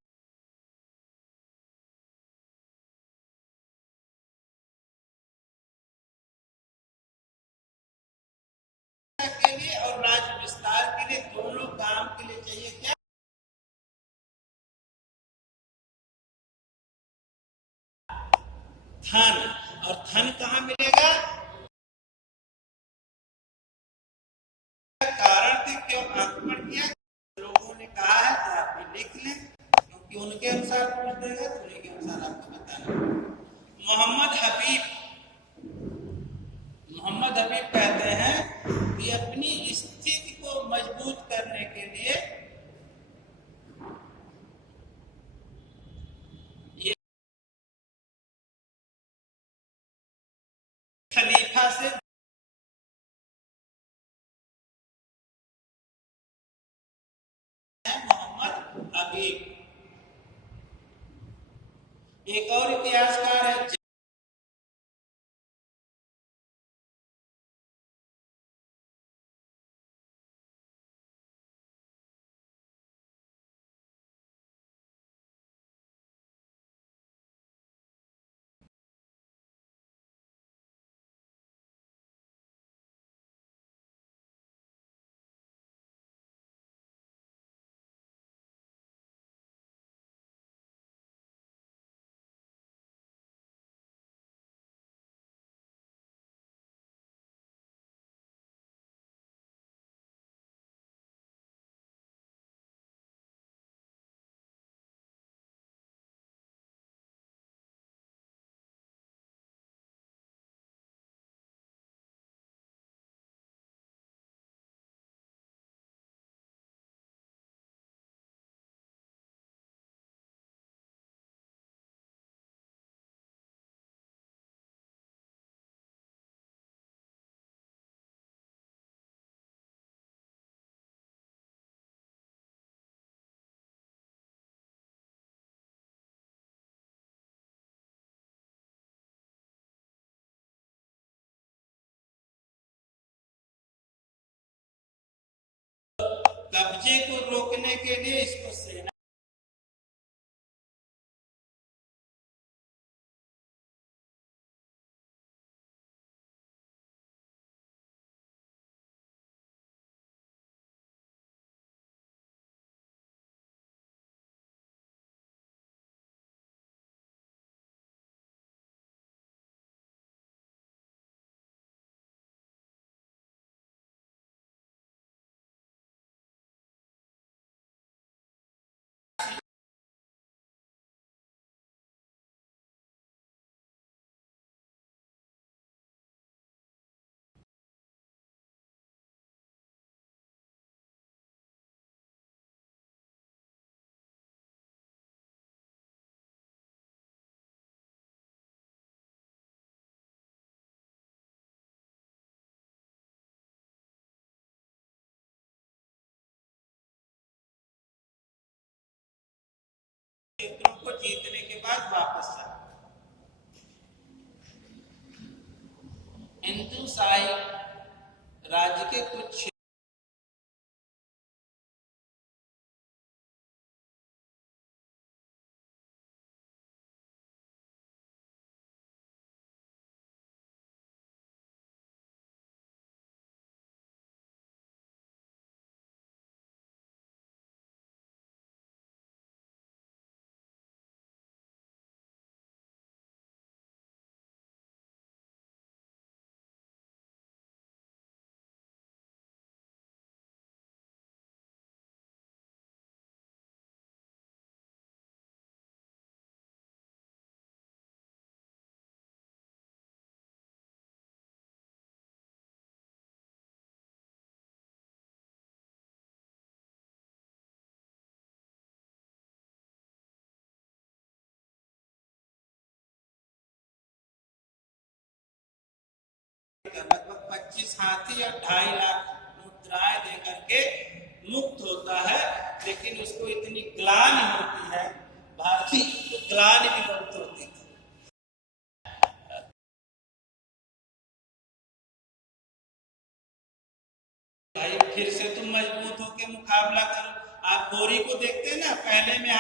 के लिए, और राज्य विस्तार के लिए, दोनों काम के लिए चाहिए क्या? धन। और धन कहाँ मिलेगा? कारण थी क्यों आक्रमण किया, लोगों ने कहा है, तो आप भी लिख लें, क्योंकि उनके अनुसार पूछ देगा तो उन्हीं के अनुसार आपको बताना। मोहम्मद हबीब कहते हैं कि अपनी स्थिति को मजबूत करने के लिए ये खलीफा से मोहम्मद हबीब। एक और इतिहासकार है कब्जे को रोकने के लिए इसको सेना क्षेत्रों को जीतने के बाद वापस आ हिंदू शाही राज्य के कुछ 25 हाथी और 2.5 लाख मुद्राएं दे करके मुक्त होता है, लेकिन उसको इतनी ग्लानि होती है, भारतीय को ग्लानि भी बहुत होती थी। भाई फिर से तुम मजबूत होकर मुकाबला करो। आप गोरी को देखते हैं ना, पहले में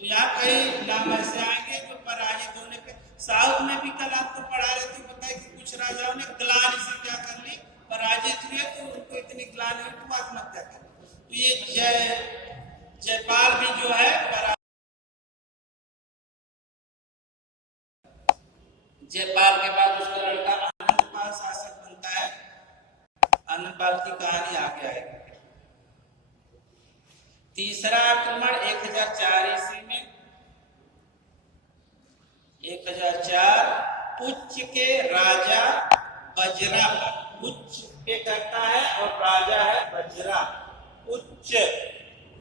तो यहाँ कई नाम ऐसे आएंगे जो पराजित होने पे। साउथ में भी कल आपको पढ़ा रहे थे, पता है कि कुछ राजाओं ने ग्लानि से क्या कर ली, पराजित हुए तो उनको इतनी ग्लानि हुई तो आत्महत्या कर ली। तो ये जयपाल भी जो है जयपाल के बाद उसका लड़का आनंदपाल शासक बनता है। आनंदपाल की कहानी आगे आएगी। तीसरा आक्रमण 1004 ईस्वी में, 1004 उच्च के राजा बजरा, उच्च पे करता है और राजा है बजरा, उच्च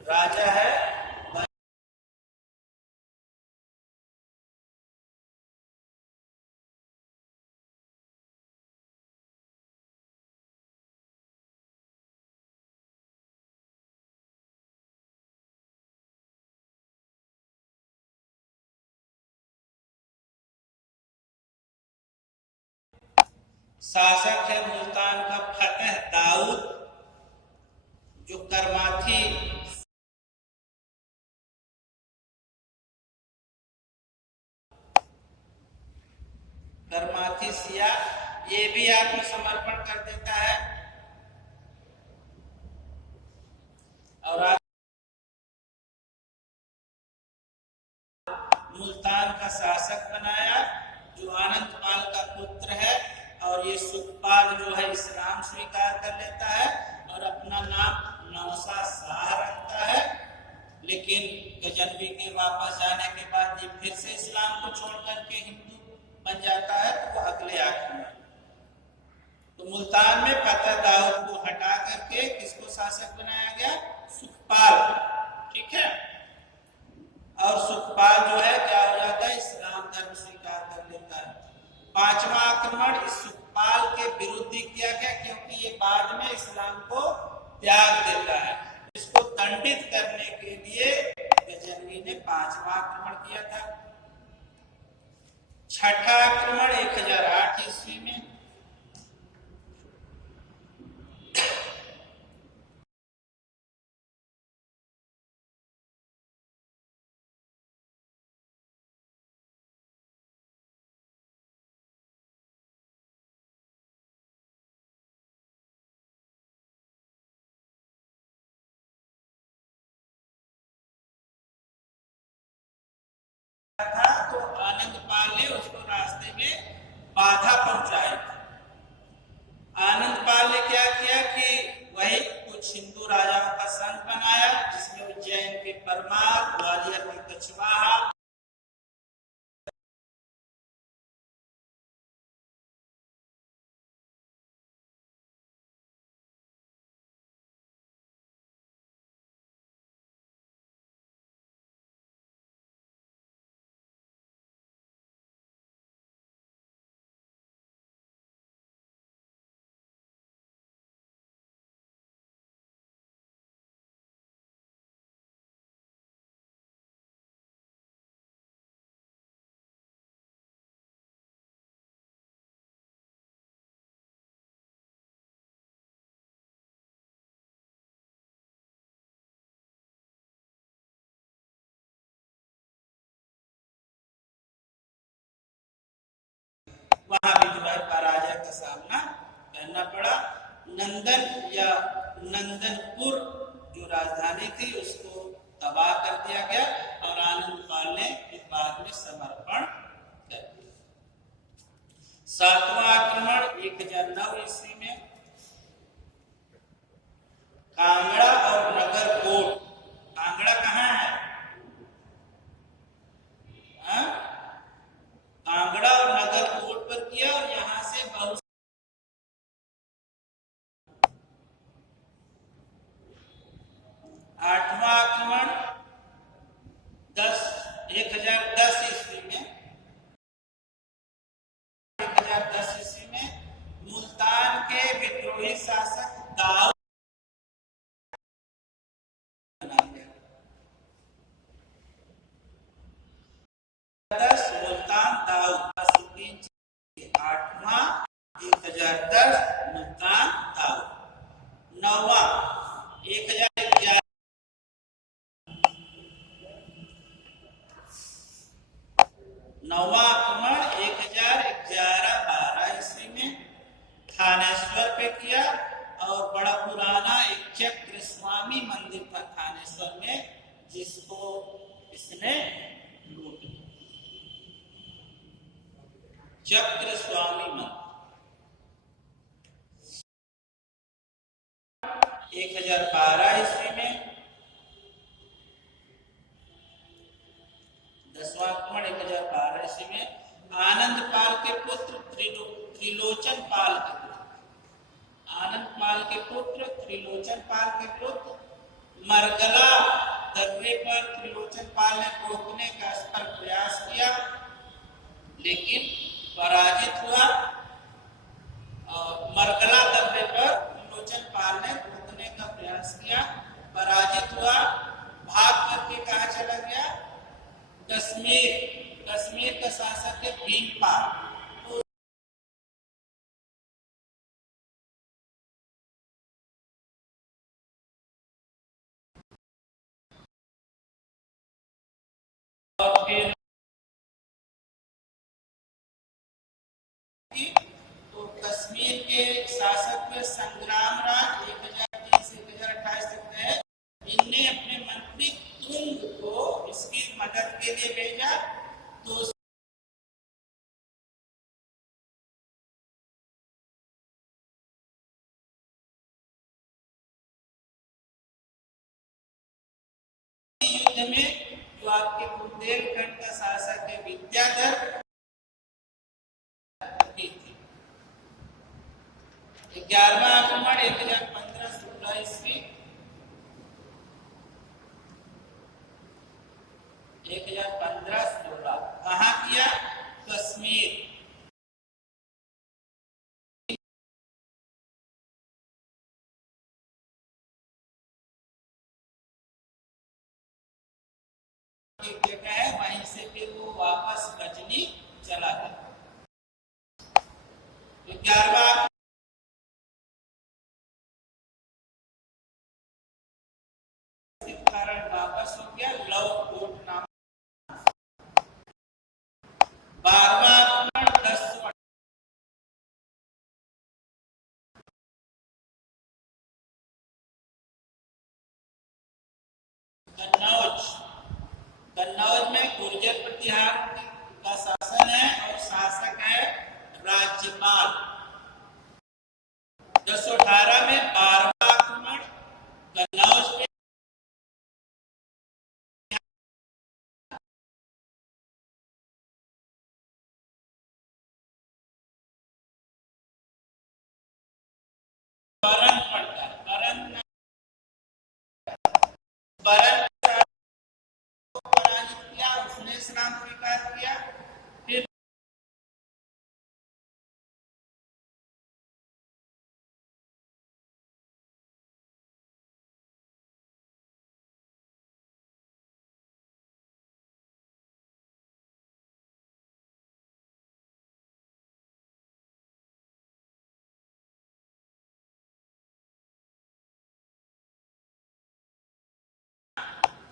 राजा है शासक है मुल्तान का फतेह दाऊद, जो करमाथी सिया, ये भी आत्मसमर्पण कर देता है और मुल्तान का शासक बनाया, जो आनंदपाल का पुत्र है। और ये सुखपाल जो है इस्लाम स्वीकार कर लेता है और अपना नाम नौसा शाह रखता है। लेकिन गजनवी के वापस जाने के बाद ये फिर से इस्लाम को छोड़ करके हिंदू बन जाता है। तो अगले आक्रमण तो मुल्तान में फतेह दाऊद को हटा करके किसको शासक बनाया गया, सुखपाल, ठीक है। और सुखपाल जो है क्या हो जाता है, इस्लाम धर्म स्वीकार कर लेता है। पांचवा आक्रमण इस सुखपाल के विरुद्ध किया गया, क्योंकि ये बाद में इस्लाम को त्याग देता है। इसको दंडित करने के लिए गजनवी ने पांचवा आक्रमण किया था। छठा आक्रमण 1008 ईस्वी में, था तो आनंदपाल ने उसको रास्ते में बाधा पहुंचाई। आनंदपाल ने क्या किया कि वही कुछ हिंदू राजाओं का संघ बनाया, जिसमें उज्जैन के परमार, ग्वालियर के कछवाहा, वहां भी जो है पराजय का सामना करना पड़ा। नंदन या नंदनपुर जो राजधानी थी उसको तबाह कर दिया गया और आनंदपाल ने बाद में समर्पण कर दिया। सातवां आक्रमण 1009 ईस्वी में, कांगड़ा और नगरकोट। कांगड़ा कहाँ है? कांगड़ा और नगरकोट पर किया और यहाँ से बहुत। आठवां आक्रमण 1010 ईस्वी में, 1011 नौवां आक्रमण 1011-12 ईस्वी में थानेश्वर पे किया और बड़ा पुराना एक चक्र स्वामी मंदिर था थानेश्वर में, जिसको इसने लूट लिया। चक्र स्वामी मंदिर 1012 ईस्वी में। 10वां आक्रमण 1012 ईस्वी में आनंद पाल के पुत्र त्रिलोचन पाल के त्रिलोचन पाल के पुत्र मरगला दर्रे पर त्रिलोचन पाल ने रोकने का असफल प्रयास किया, लेकिन पराजित हुआ। और मरगला दर्रे पर त्रिलोचन पाल ने रोकने का प्रयास किया, पराजित हुआ। भाग करके कहाँ चला गया? कश्मीर का शासक है भीमपाल। और फिर तो कश्मीर के शासक में संग्राम राज 1003 से 1028 तक है। इनने अपने मंत्री तुंग को इसकी मदद के लिए भेजा, तो युद्ध में जो आपके बुंदेलखंड का शासक है विद्याधर थी। 11वां आक्रमण 1015-16 ईस्वी। 1015-16 कहाँ किया? कश्मीर। जगह है, वहीं से फिर वो वापस गजनी चला गया। 11वां कारण वापस हो गया लवकोट नाम। 12वां आक्रमण 10 कन्नौज में गुर्जर प्रतिहार का शासन है और शासक है राज्यपाल। 1018 में 12वां आक्रमण कन्नौज में बरन पड़ता है। बरन को पराजित किया, उसने इस्लाम स्वीकार किया। फिर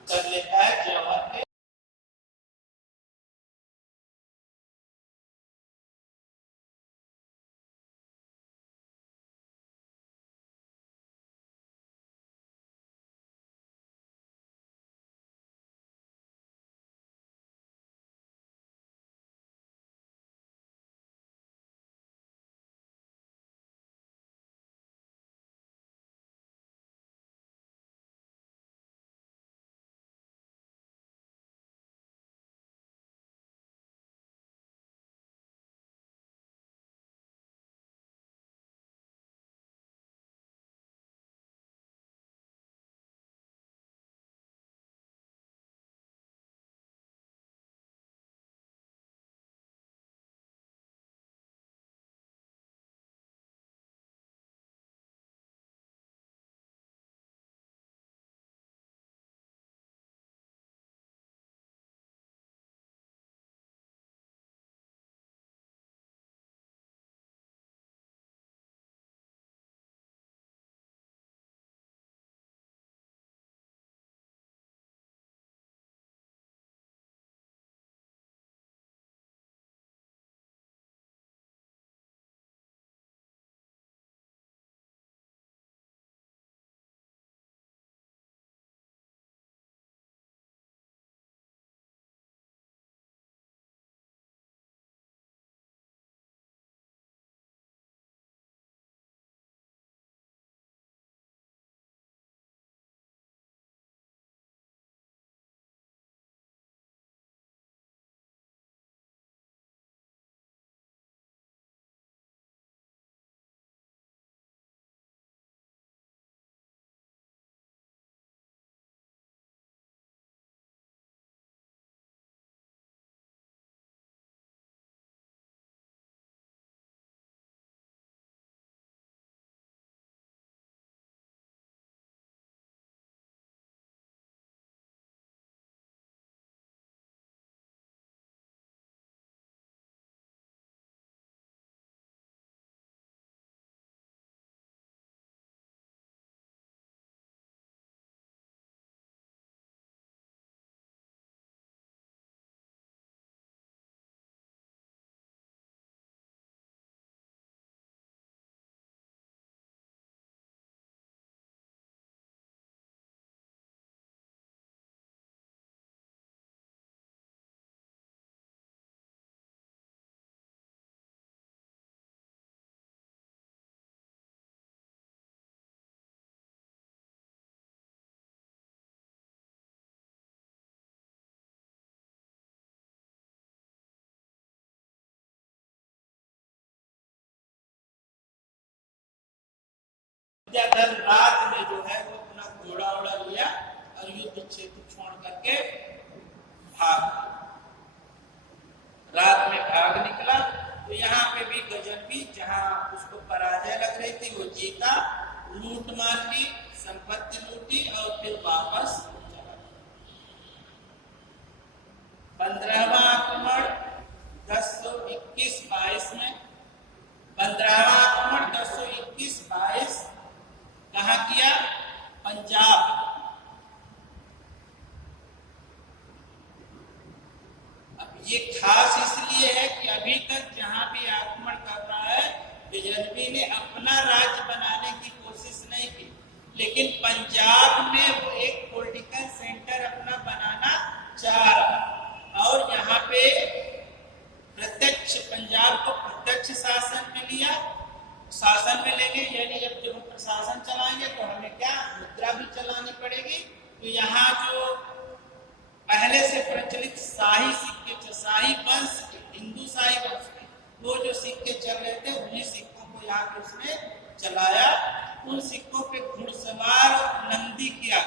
कर लेता है जवाहर के विद्याधर रात में जो है वो अपना घोड़ा उड़ा लिया और युद्ध क्षेत्र छोड़ करके भाग, रात में भाग निकला। तो यहाँ पे भी गजनवी जहाँ उसको पराजय लग रही थी वो जीता, लूट मार ली, संपत्ति लूटी और फिर वापस चला। 15वां आक्रमण 1021-22 में, 15वां आक्रमण 1021-22 कहाँ किया? पंजाब। अब ये खास इसलिए है कि अभी तक जहां भी आक्रमण कर रहा है गजनवी ने अपना राज्य बनाने की कोशिश नहीं की, लेकिन पंजाब में वो एक पॉलिटिकल सेंटर अपना बनाना चाह रहा और यहाँ पे प्रत्यक्ष पंजाब को प्रत्यक्ष शासन में लिया। शासन में लेंगे यानी जब हम प्रशासन चलाएंगे तो हमें क्या मुद्रा भी चलानी पड़ेगी। तो यहाँ जो पहले से प्रचलित शाही सिक्के, शाही वंश के, हिंदू शाही वंश के वो जो सिक्के चल रहे थे उन्हीं सिक्कों को यहाँ पे उसने चलाया। उन सिक्कों पे घुड़सवार और नंदी किया,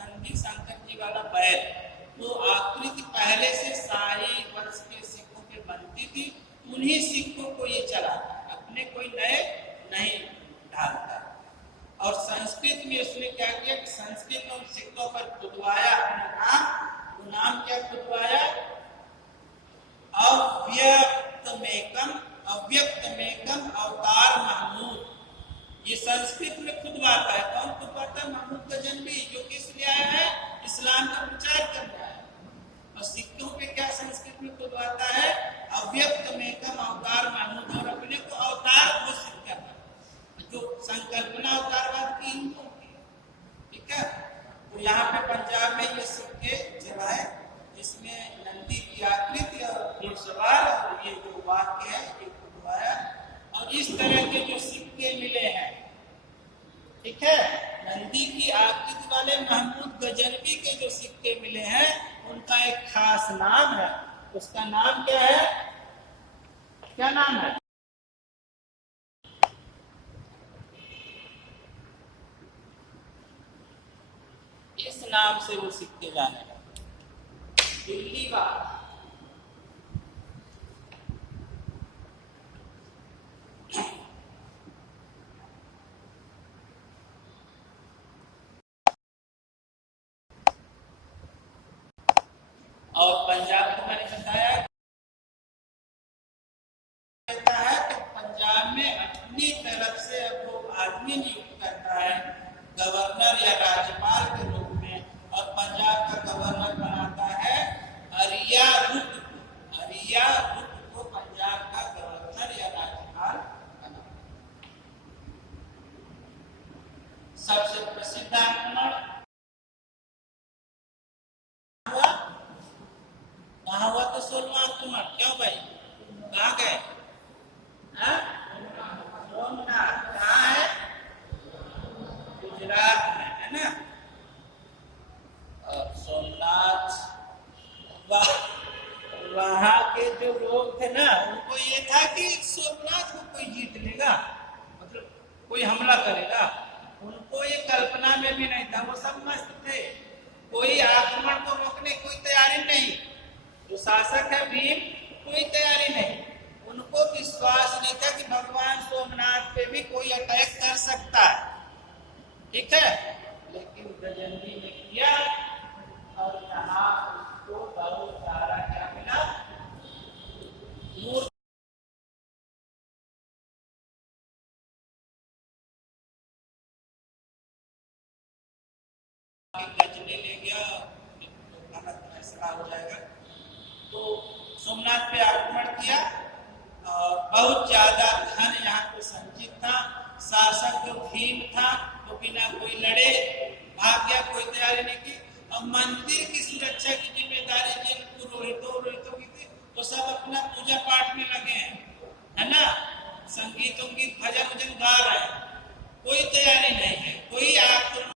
नंदी शंकर जी वाला बैल, तो आकृति पहले से शाही वंश के सिक्कों पे बनती थी। उन्हीं सिक्कों को ये चला, अपने कोई नए नहीं ढालता। और संस्कृत में उसने क्या किया कि संस्कृत में उन सिक्कों पर खुदवाया अपना नाम। वो नाम क्या खुदवाया? अव्यक्तमेकम, अव्यक्तमेकम अवतार महमूद। ये संस्कृत में खुदवाता है। कौन खुदवाता है? महमूद गजनवी, जो किस लिए आया है? इस्लाम का प्रचार करना है। और सिक्कों पे क्या संस्कृत में खुदवाता है? अव्यक्तमेकम अवतार महमूद, और अपने को अवतार घोषित करना, जो संकल्पना अवतारवाद की हिंदुओं की, ठीक है। तो यहाँ पे पंजाब में ये सिक्के जलाए जिसमें नंदी की आकृति और घुड़सवार और ये जो वाक्य है ये खुदवाया। और इस तरह के जो सिक्के मिले हैं, ठीक है, नंदी की आकृति वाले महमूद गजनवी के जो सिक्के मिले हैं उनका एक खास नाम है। उसका नाम क्या है? क्या नाम है? इस नाम से वो सिक्के जाने लगे, दिल्ली बात। और पंजाब को मैंने बताया कहता है तो पंजाब में अपनी तरफ से अब वो आदमी नियुक्त करता है गवर्नर या राज्यपाल के रूप में, और पंजाब का गवर्नर बनाता है अरिया रुट को। अरिया रुट को पंजाब का गवर्नर या राज्यपाल बनाता है। सबसे प्रसिद्ध आक्रमण हुआ कहाँ हुआ? तो 16वां आक्रमण। क्यों भाई, कहाँ गए? सोमनाथ कहाँ है? गुजरात में है ना। और सोमनाथ वहां के जो लोग थे ना उनको ये था कि सोमनाथ को कोई जीत लेगा, मतलब कोई हमला करेगा। उनको ये कल्पना में भी नहीं था, वो सब मस्त थे, कोई आक्रमण को रोकने कोई तैयारी नहीं। जो शासक है भीम, कोई तैयारी नहीं। उनको विश्वास नहीं था कि भगवान सोमनाथ पे भी कोई अटैक कर सकता है, ठीक है। लेकिन गजनवी ने किया और यहाँ उसको बहुत सारा क्या मिला? गजनी ले गया तो गलत फैसला हो जाएगा। तो सोमनाथ पे आक्रमण किया और बहुत ज्यादा धन यहाँ पे संचित था। शासक जो भीम था वो बिना कोई लड़े भाग गया, कोई तैयारी नहीं की। और मंदिर की सुरक्षा की जिम्मेदारी जिन पुरोहितों की थी वो सब अपना पूजा पाठ में लगे हैं, है ना, संगीत भजन वजन गा रहे हैं, कोई तैयारी नहीं है, कोई आक्रमण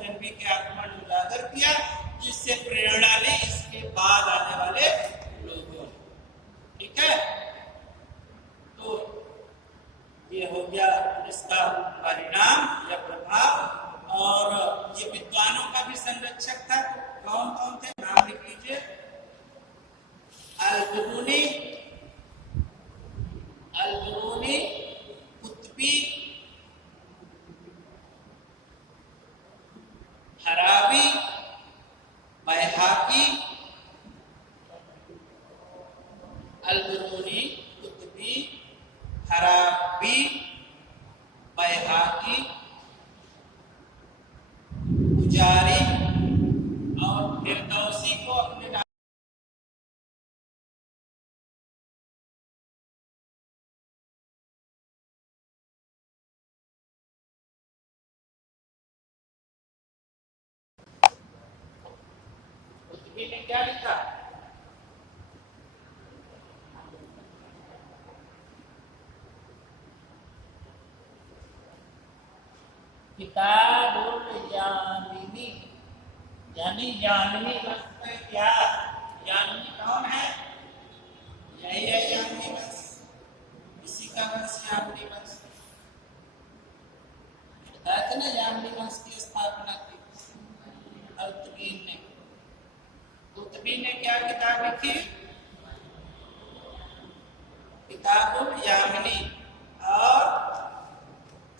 नबी के आगमन उजागर किया, जिससे प्रेरणा ली इसके बाद आने वाले लोगों ने। ठीक है, तो ये हो गया इसका परिणाम या प्रभाव। और ये विद्वानों का भी संरक्षक था। तो कौन कौन थे, नाम लिख लीजिए। अल-बिरूनी, कुतुबी, हरावी, बैहाकी। अल-बिरूनी, कुतुबी, हरावी, बैहाकी, पुजारी और फिरदौसी को अपने कुतुबी ने क्या लिखा? किताब-उल-यामिनी, यानी यामिनी वंश में क्या? यामिनी कौन है? यही है यामिनी वंश, इसी का वंश यामिनी वंश। बताया था ना, यामिनी वंश की स्थापना की अल-तुगीन ने। कुतुबी ने क्या किताब लिखी? किताब-उल-यामिनी। और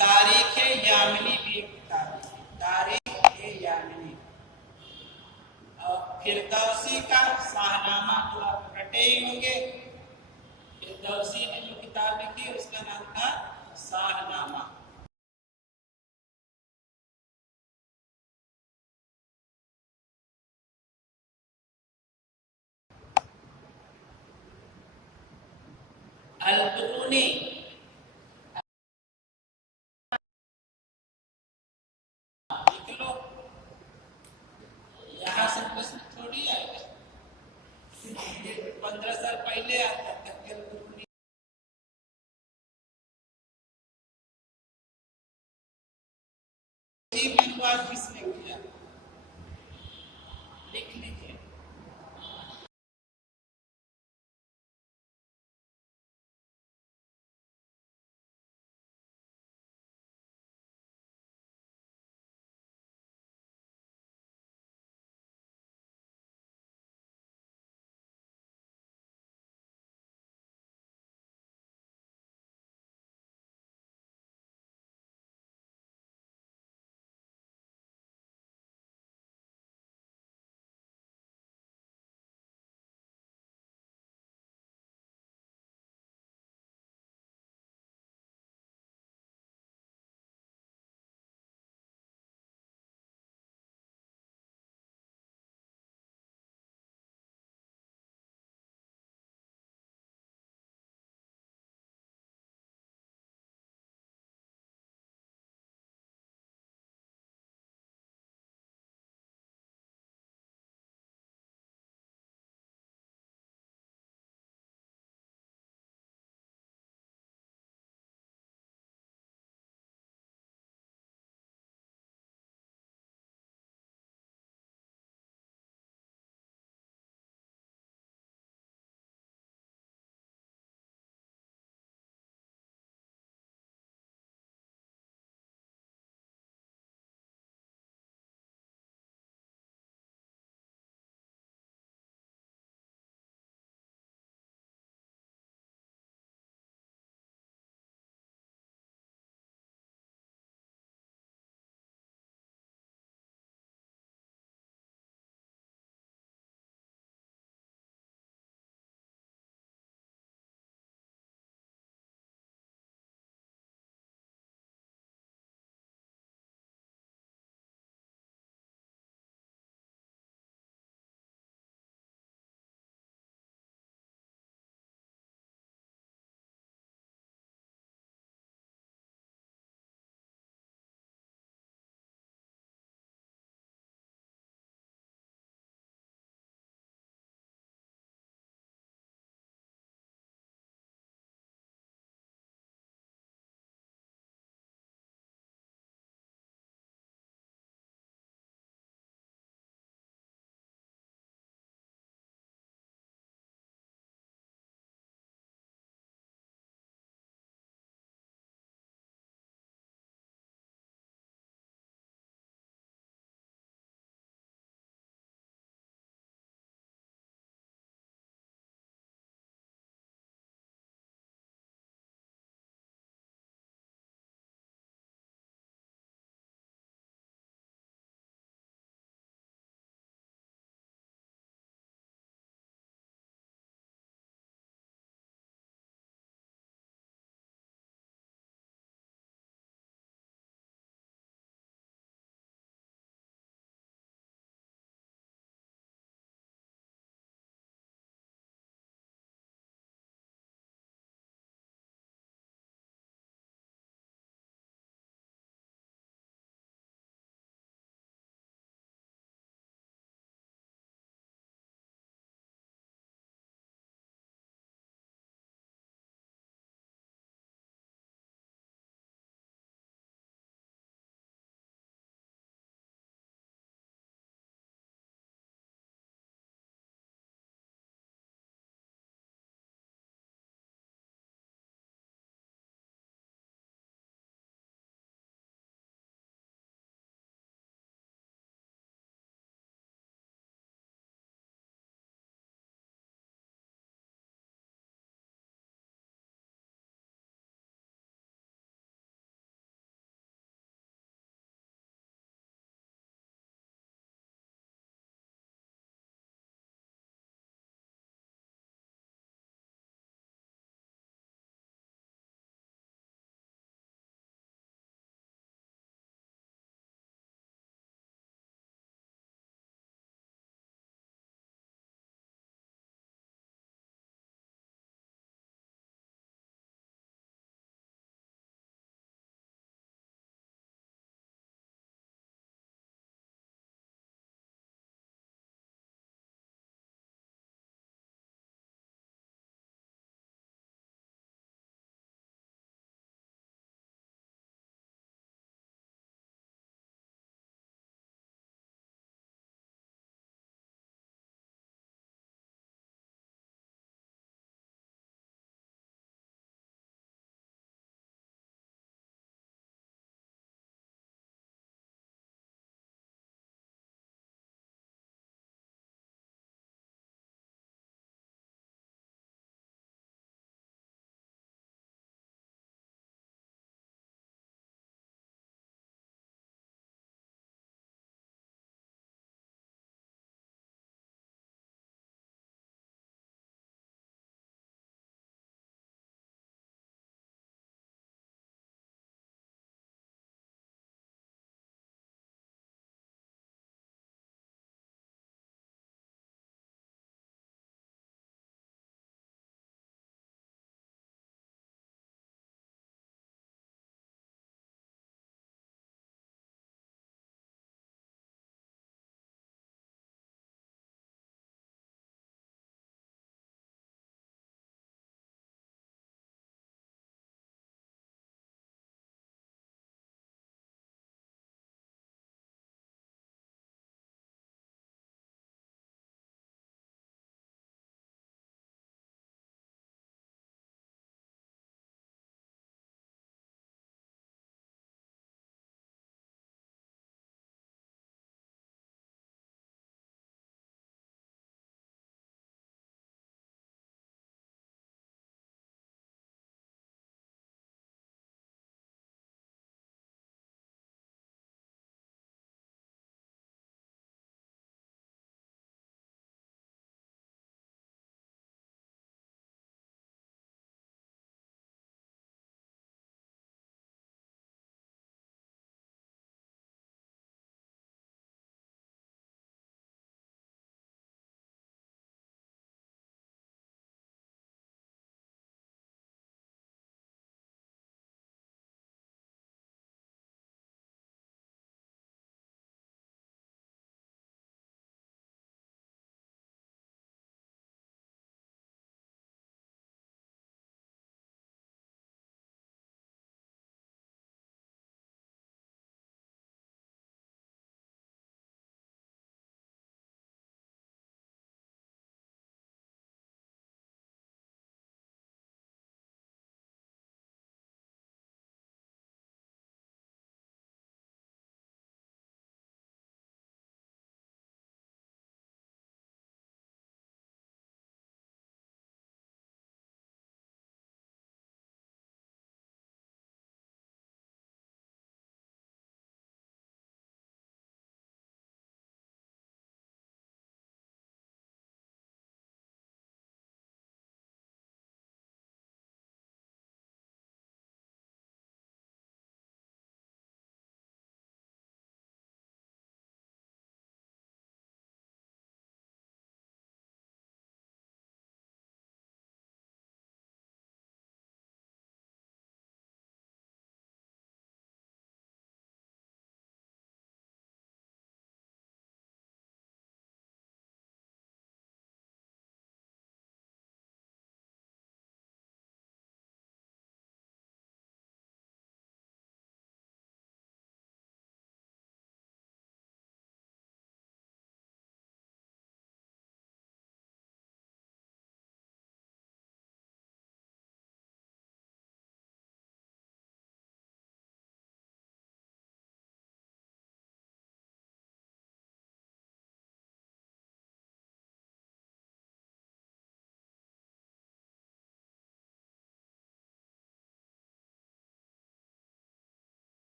तारीख-ए-यामिनी भी एक किताब लिखी, तारीख-ए-यामिनी। और फिरदौसी का शाहनामा तो आप रटे ही होंगे। फिरदौसी ने जो किताब लिखी उसका नाम था शाहनामा। अल-बिरूनी, लिख लो, यहाँ से प्रश्न थोड़ी आएगा, 15 साल पहले आता